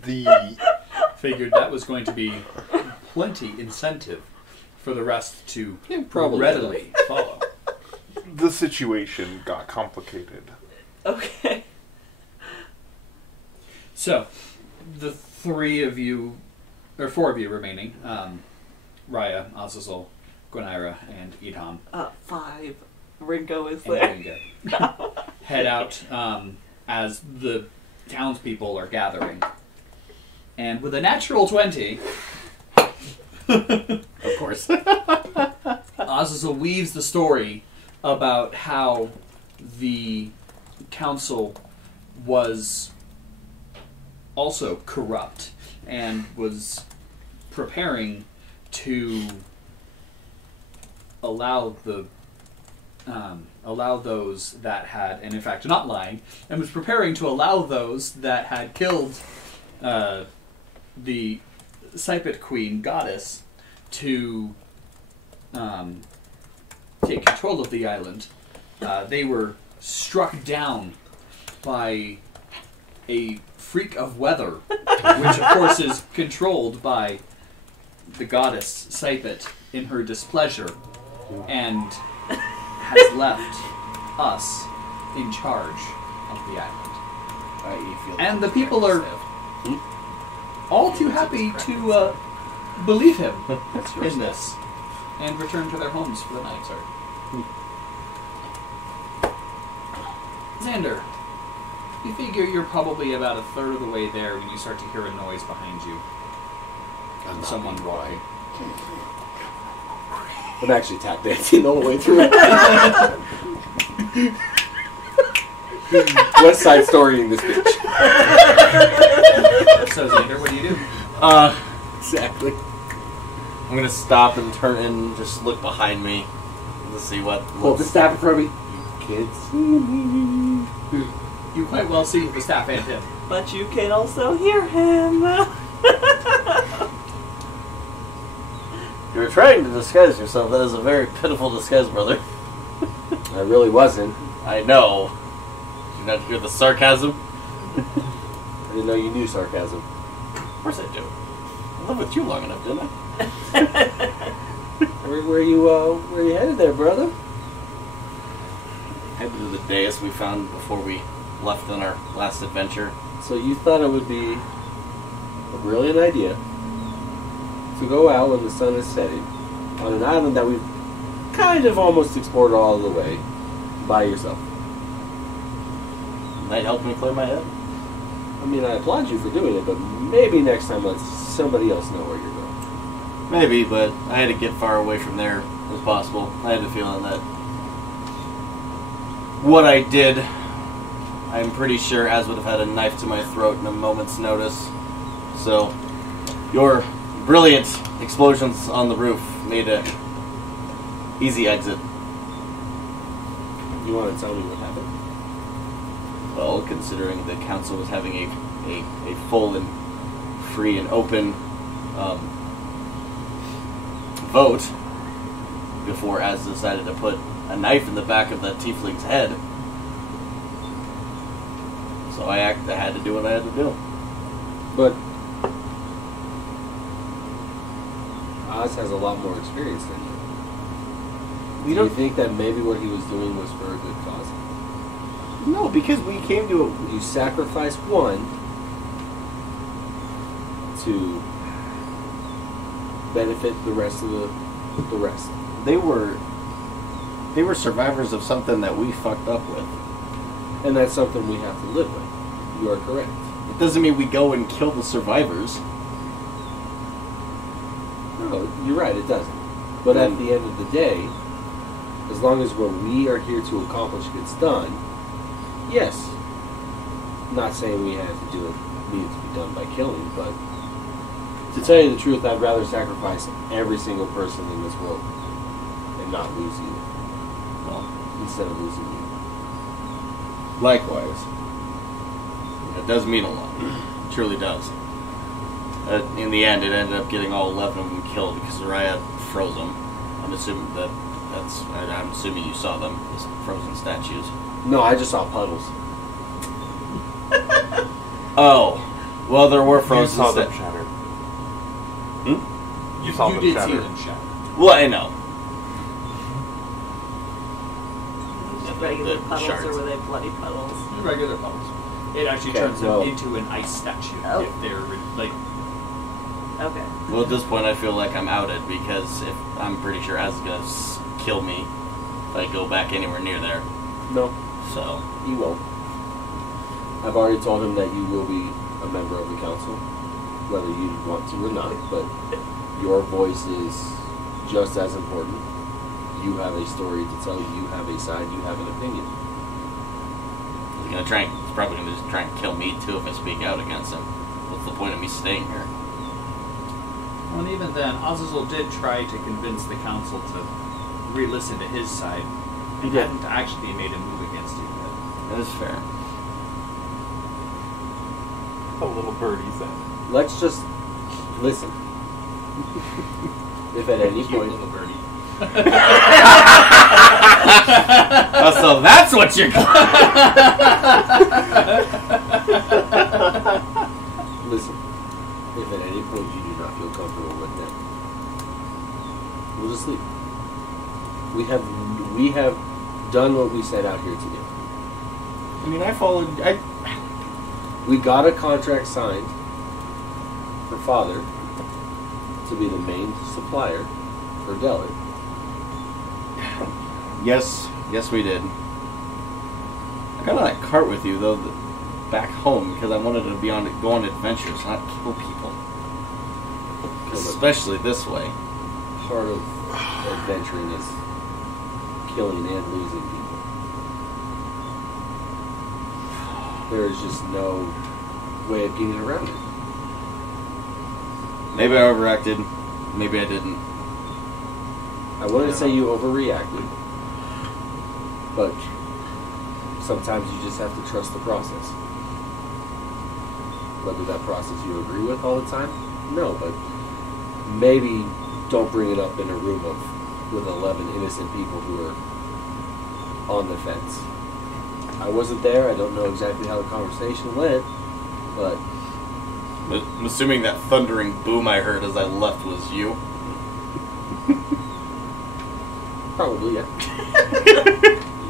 the Figured that was going to be plenty incentive for the rest to probably readily follow. the situation got complicated. Okay. So, the three of you, or four of you remaining, Raya, Azazel, Gwyneira, and Idham, 5. Ringo is and there. Avenger, head out as the townspeople are gathering. And with a natural 20, Of course. Azazel weaves the story about how the council was also corrupt and was preparing to allow those that had, and in fact not lying, and was preparing to allow those that had killed the Sypet Queen goddess to take control of the island. They were struck down by a freak of weather, which of course is controlled by the goddess Sypet in her displeasure, and has left us in charge of the island. And the people are all too happy to believe him in this and return to their homes for the night. Xander, you figure you're probably about a third of the way there when you start to hear a noise behind you. And someone walking. I'm actually tap dancing the whole way through. West Side Story in this bitch. So Xander, what do you do? Exactly. I'm gonna stop and turn and just look behind me to see what. Hold the staff in front of me. You can't see me. You quite well see the staff and him. But you can also hear him. You're trying to disguise yourself. That is a very pitiful disguise, brother. I really wasn't. I know. Did you not hear the sarcasm? I didn't know you knew sarcasm. Of course I do. I lived with you long enough, didn't I? Where you headed there, brother? Headed to the dais we found before we left on our last adventure. So you thought it would be a brilliant idea to go out when the sun is setting on an island that we've kind of almost explored all the way by yourself. That helped me clear my head. I mean, I applaud you for doing it, but maybe next time let somebody else know where you're going. Maybe, but I had to get far away from there as possible. I had the feeling that what I did, I'm pretty sure Az would have had a knife to my throat in a moment's notice. So, your brilliant explosions on the roof made a easy exit. You want to tell me what happened? Well, considering the council was having a full and free and open vote before Az decided to put a knife in the back of the Tiefling's head. So I had to do what I had to do. But Oz has a lot more experience than you. Do you think that maybe what he was doing was for a good cause? No, because we came to a... You sacrificed one to benefit the rest of the rest. They were survivors of something that we fucked up with. And that's something we have to live with. You are correct. It doesn't mean we go and kill the survivors. No, you're right, it doesn't. But at the end of the day, as long as what we are here to accomplish gets done, yes. Not saying we had to do it, needed to be done by killing, but to tell you the truth, I'd rather sacrifice every single person in this world and not lose you. Well, instead of losing you. likewise. It does mean a lot. It truly does. In the end, it ended up getting all 11 of them killed because Raya froze them. I'm assuming I'm assuming you saw them, those frozen statues. No, I just saw puddles. Oh, well, there were frozen. You saw them shatter. You saw You them did shatter. see them shatter. Well, I know. Just The regular puddles, shards. or were they bloody puddles? Regular puddles. It actually Okay, turns well- them into an ice statue Oh. if they're like. Okay. Well, at this point, I feel like I'm outed because if I'm pretty sure Az is gonna kill me if I go back anywhere near there. No, So, you won't. I've already told him that you will be a member of the council, whether you want to or not, but your voice is just as important. You have a story to tell, you have a side, you have an opinion. he's probably gonna just try and kill me too if I speak out against him. What's the point of me staying here? Well, and even then, Azazel did try to convince the council to re-listen to his side, and did. hadn't actually made a move against you yet. That is fair. The little birdie said. Let's just listen. If at any Cute point, little birdie. Oh, so that's what you're. listen, if at any point you do not feel comfortable with them, we'll just leave. We have done what we set out here to do. I mean, I followed. We got a contract signed for Father to be the main supplier for Delit. Yes, we did. I got on that cart with you though, back home because I wanted to go on adventures, not kill people. Especially this way. Part of adventuring is killing and losing people. There is just no way of getting around it. Maybe I overacted. Maybe I didn't. I wouldn't say you overreacted, but sometimes you just have to trust the process. Whether that process you agree with all the time, no, but maybe don't bring it up in a room with 11 innocent people who are on the fence. I wasn't there. I don't know exactly how the conversation went, but I'm assuming that thundering boom I heard as I left was you. probably, yeah.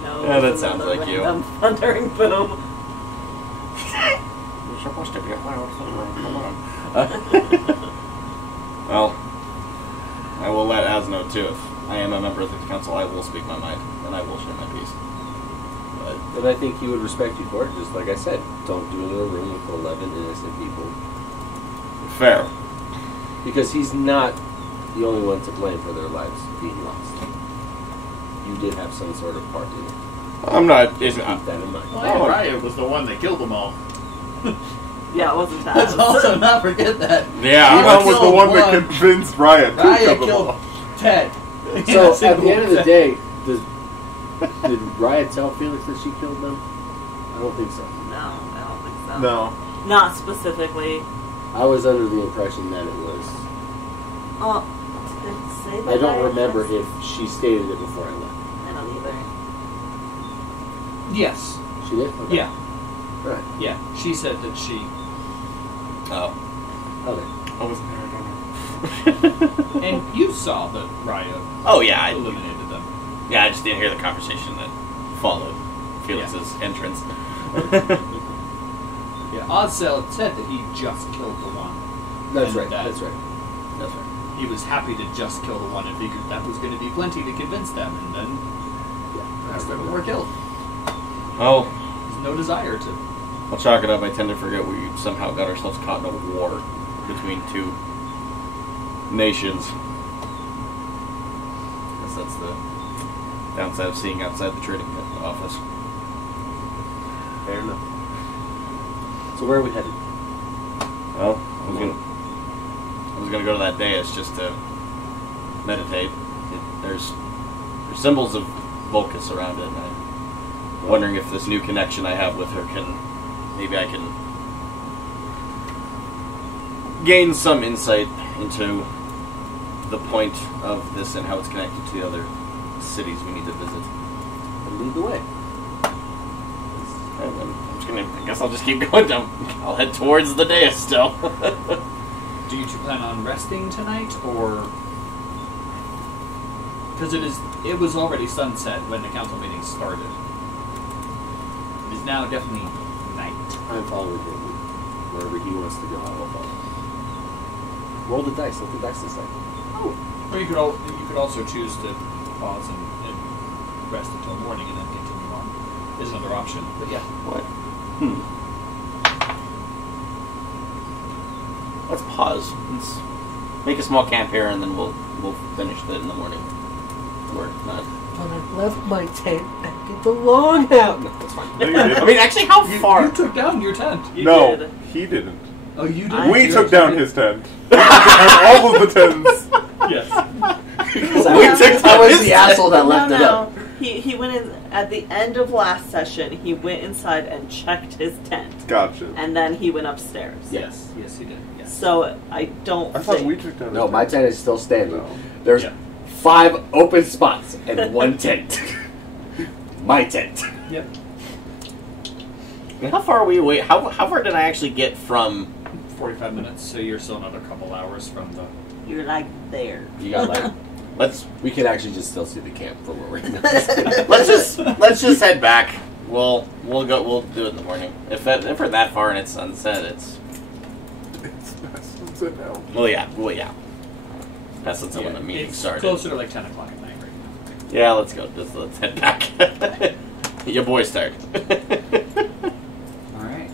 No. Yeah, that it was sounds another like you. random thundering boom. You're supposed to get loud. Come on. Well, I will let Az know too. If I am a member of the council, I will speak my mind, and I will share my piece. But And I think he would respect you for it, just like I said. Don't do it in a room with 11 innocent people. fair. Because he's not the only one to blame for their lives being lost. You did have some sort of part in it. I'm not. Keep that in mind. Well, Raya was the one that killed them all. Yeah, it wasn't that. Let's also not forget that. Yeah, Idham was the killed one that one. convinced Ryan to Raya kill them killed all. Ted. So, at the end of the day, did Raya tell Felix that she killed them? I don't think so. No, I don't think so. No. Not specifically. I was under the impression that it was... Oh, did it say that? I don't remember if she stated it before I left. I don't either. Yes. She did? Okay. Yeah. Right. Yeah. She said that she. Oh. Okay. I wasn't there. And you saw that Raya Oh yeah, I eliminated them. just didn't hear the conversation that followed Felix's entrance. Yeah. Azazel said that he just killed the one. That's And right. that- That's right. That's right. he was happy to just kill the one and figured that was going to be plenty to convince them, and then the rest of them were killed. Oh, There's no desire to. I'll chalk it up. I tend to forget we somehow got ourselves caught in a war between two nations. I guess that's the downside of seeing outside the trading office. Fair enough. So where are we headed? Well, I was gonna go to that dais just to meditate. There's symbols of Volcus around it, and I'm wondering if this new connection I have with her maybe I can gain some insight into the point of this and how it's connected to the other cities we need to visit. And lead the way. I guess I'll just keep going down. I'll head towards the dais still. Do you two plan on resting tonight, or because it was already sunset when the council meeting started? It is now definitely night. I'm following him. Wherever he wants to go, I will follow. Roll the dice. Let the dice decide. Oh. Or you could also choose to pause and rest until morning and then continue on. Is another option, but yeah. What? Let's pause. Let's make a small camp here, and then we'll finish it in the morning. Or not. But I left my tent back at the longhouse. No, that's fine. No, you didn't. I mean, actually, how far? You took down your tent. You No, did. he didn't. Oh, you did. We took down his tent. And all of the tents. Yes. I was the asshole that left it up. He went in at the end of last session. He went inside and checked his tent, Gotcha. and then he went upstairs. Yes, he did. Yes. So I don't. I thought think we took down his No, tent. my tent is still standing. No. There's Yeah. 5 open spots and 1 tent. My tent. Yep. How far are we away? How far did I actually get from? 45 minutes, so you're still another couple hours from the. You're like there. You got like. We can actually just still see the camp from where we're at. let's just head back. We'll do it in the morning. If we're that far and it's sunset, it's sunset now. well yeah. That's sunset when the meeting it's started. closer to like 10 o'clock at night right now. Yeah, let's go. Let's head back. Your boy's tired. Alright.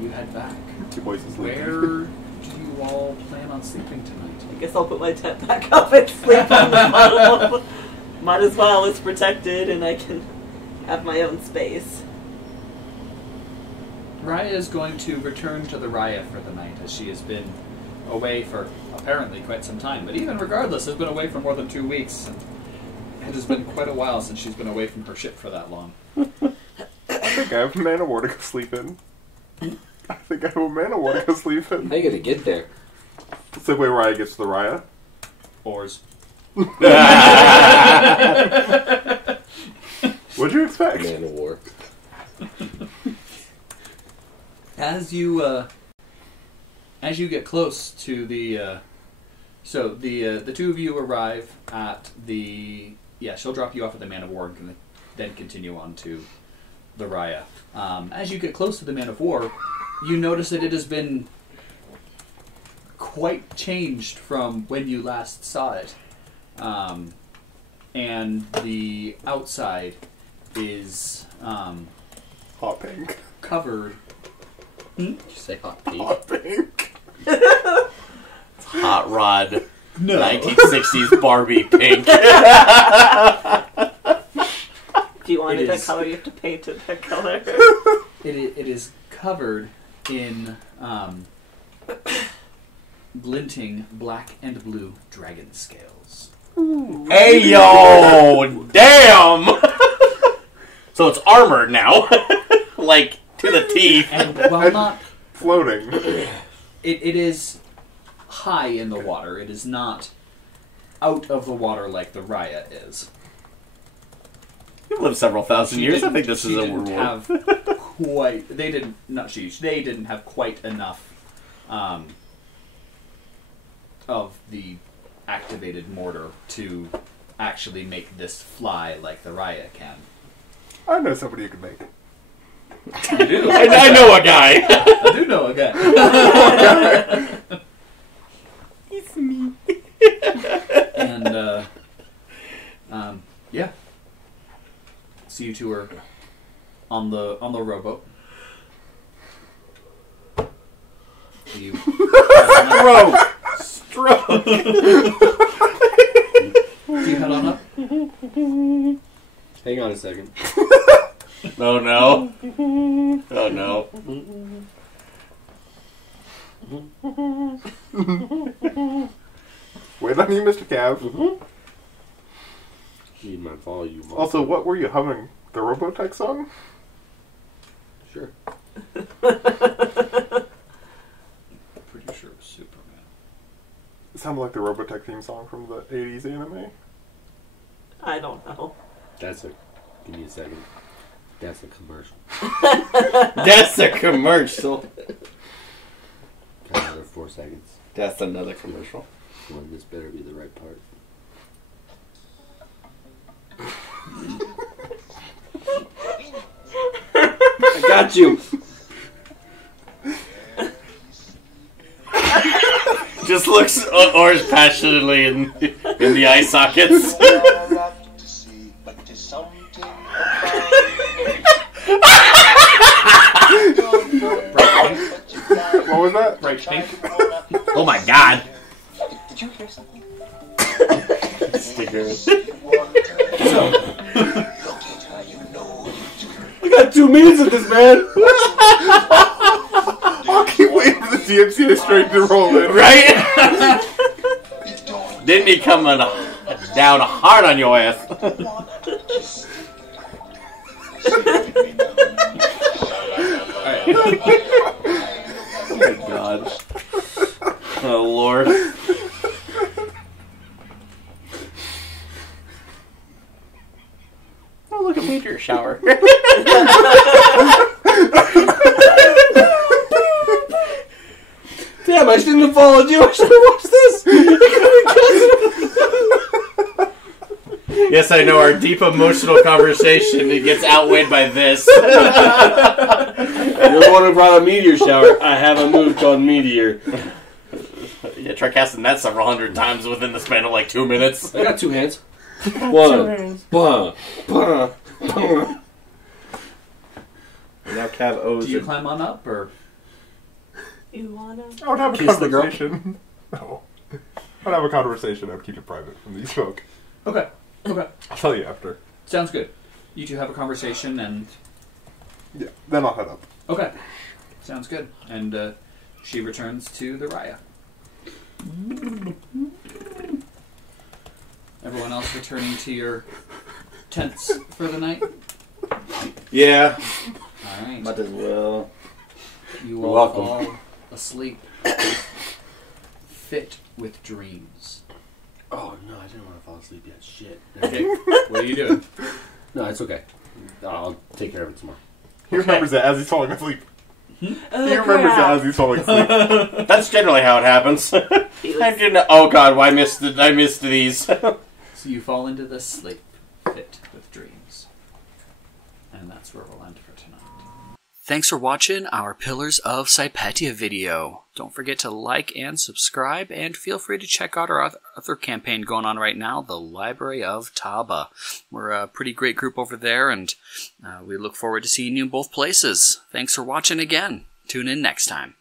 You head back. Two boys is Where sleeping. do you all plan on sleeping tonight? I guess I'll put my tent back up and sleep on the bottom. Might as well. It's protected, and I can have my own space. Raya is going to return to the Raya for the night, as she has been away for apparently quite some time. But even regardless, has been away for more than 2 weeks. And it has been quite a while since she's been away from her ship for that long. I think I have a mana war to go sleep in. I think I have a mana war to go sleep in. How you gonna get there? It's the way Raya gets to the Raya. Oars. What'd you expect? Man of war. As you get close to the the two of you arrive at the she'll drop you off at the Man of War and then continue on to the Raya. As you get close to the Man of War, you notice that it has been quite changed from when you last saw it, and the outside is Hot pink. covered. Did you say hot pink? Hot pink. Hot rod. No. 1960s Barbie pink. If you want It it that is. color, you have to paint it that color. It is covered in glinting black and blue dragon scales. Hey yo, damn! So it's armored now, like to the teeth. And while not, Floating. it is high in the water. It is not out of the water like the Raya is. You've lived several thousand years. I think this She is a didn't rule. have quite. They didn't. Not she. They didn't have quite enough of the activated mortar to actually make this fly like the Raya can. I know somebody who can make it. You do. I know a guy. I do know a guy. It's me. So you two are on the rowboat. You Stroke! do you head on up? Hang on a second. Oh no. Oh no. Wait on you, Mr. Cav. Need my volume. Also, what were you humming? The Robotech song? Sure. Pretty sure it was Superman. It sounded like the Robotech theme song from the 80s anime. I don't know. That's a. Give me a second. That's a commercial. That's a commercial. Got another 4 seconds. That's another commercial. One, this better be the right part. I got you. Just looks orange passionately in the eye sockets. What was that? Bright pink. Oh my god. Did you hear something? Stickers. I got 2 minutes of this, man. I'll keep waiting for the DMC straight to roll in. Right? Didn't he come down hard on your ass? Oh my god. Oh lord. Oh, look at meteor shower. Damn, I shouldn't have followed you. I should have watched this. Yes, I know our deep emotional conversation it gets outweighed by this. You're the one who brought a meteor shower. I have a move called Meteor. Yeah, try casting that several hundred times within the span of like 2 minutes. I got 2 hands. One. Bah, bah, bah. Now Cav owes Do you climb on up, or You wanna? I would have a Kiss the girl? conversation. No. I would have a conversation. I would keep it private from these folk. okay? Okay, I'll tell you after. sounds good. You two have a conversation, and Yeah, then I'll head up. okay, sounds good. And she returns to the Raya. Everyone else returning to your tents for the night. Yeah. All right. Might as well. You You're all welcome. fall asleep, fit with dreams. Oh no, I didn't want to fall asleep yet. Shit. Okay, what are you doing? No, it's okay. I'll take care of it tomorrow. He remembers it as he's falling asleep. Oh, He remembers it as he's falling asleep. That's generally how it happens. I didn't. Oh god, why I missed these. So you fall into the sleep, fit with dreams. And that's where we'll end for tonight. Thanks for watching our Pillars of Sypetia video. Don't forget to like and subscribe, and feel free to check out our other campaign going on right now, the Library of Taba. We're a pretty great group over there, and we look forward to seeing you in both places. Thanks for watching again. Tune in next time.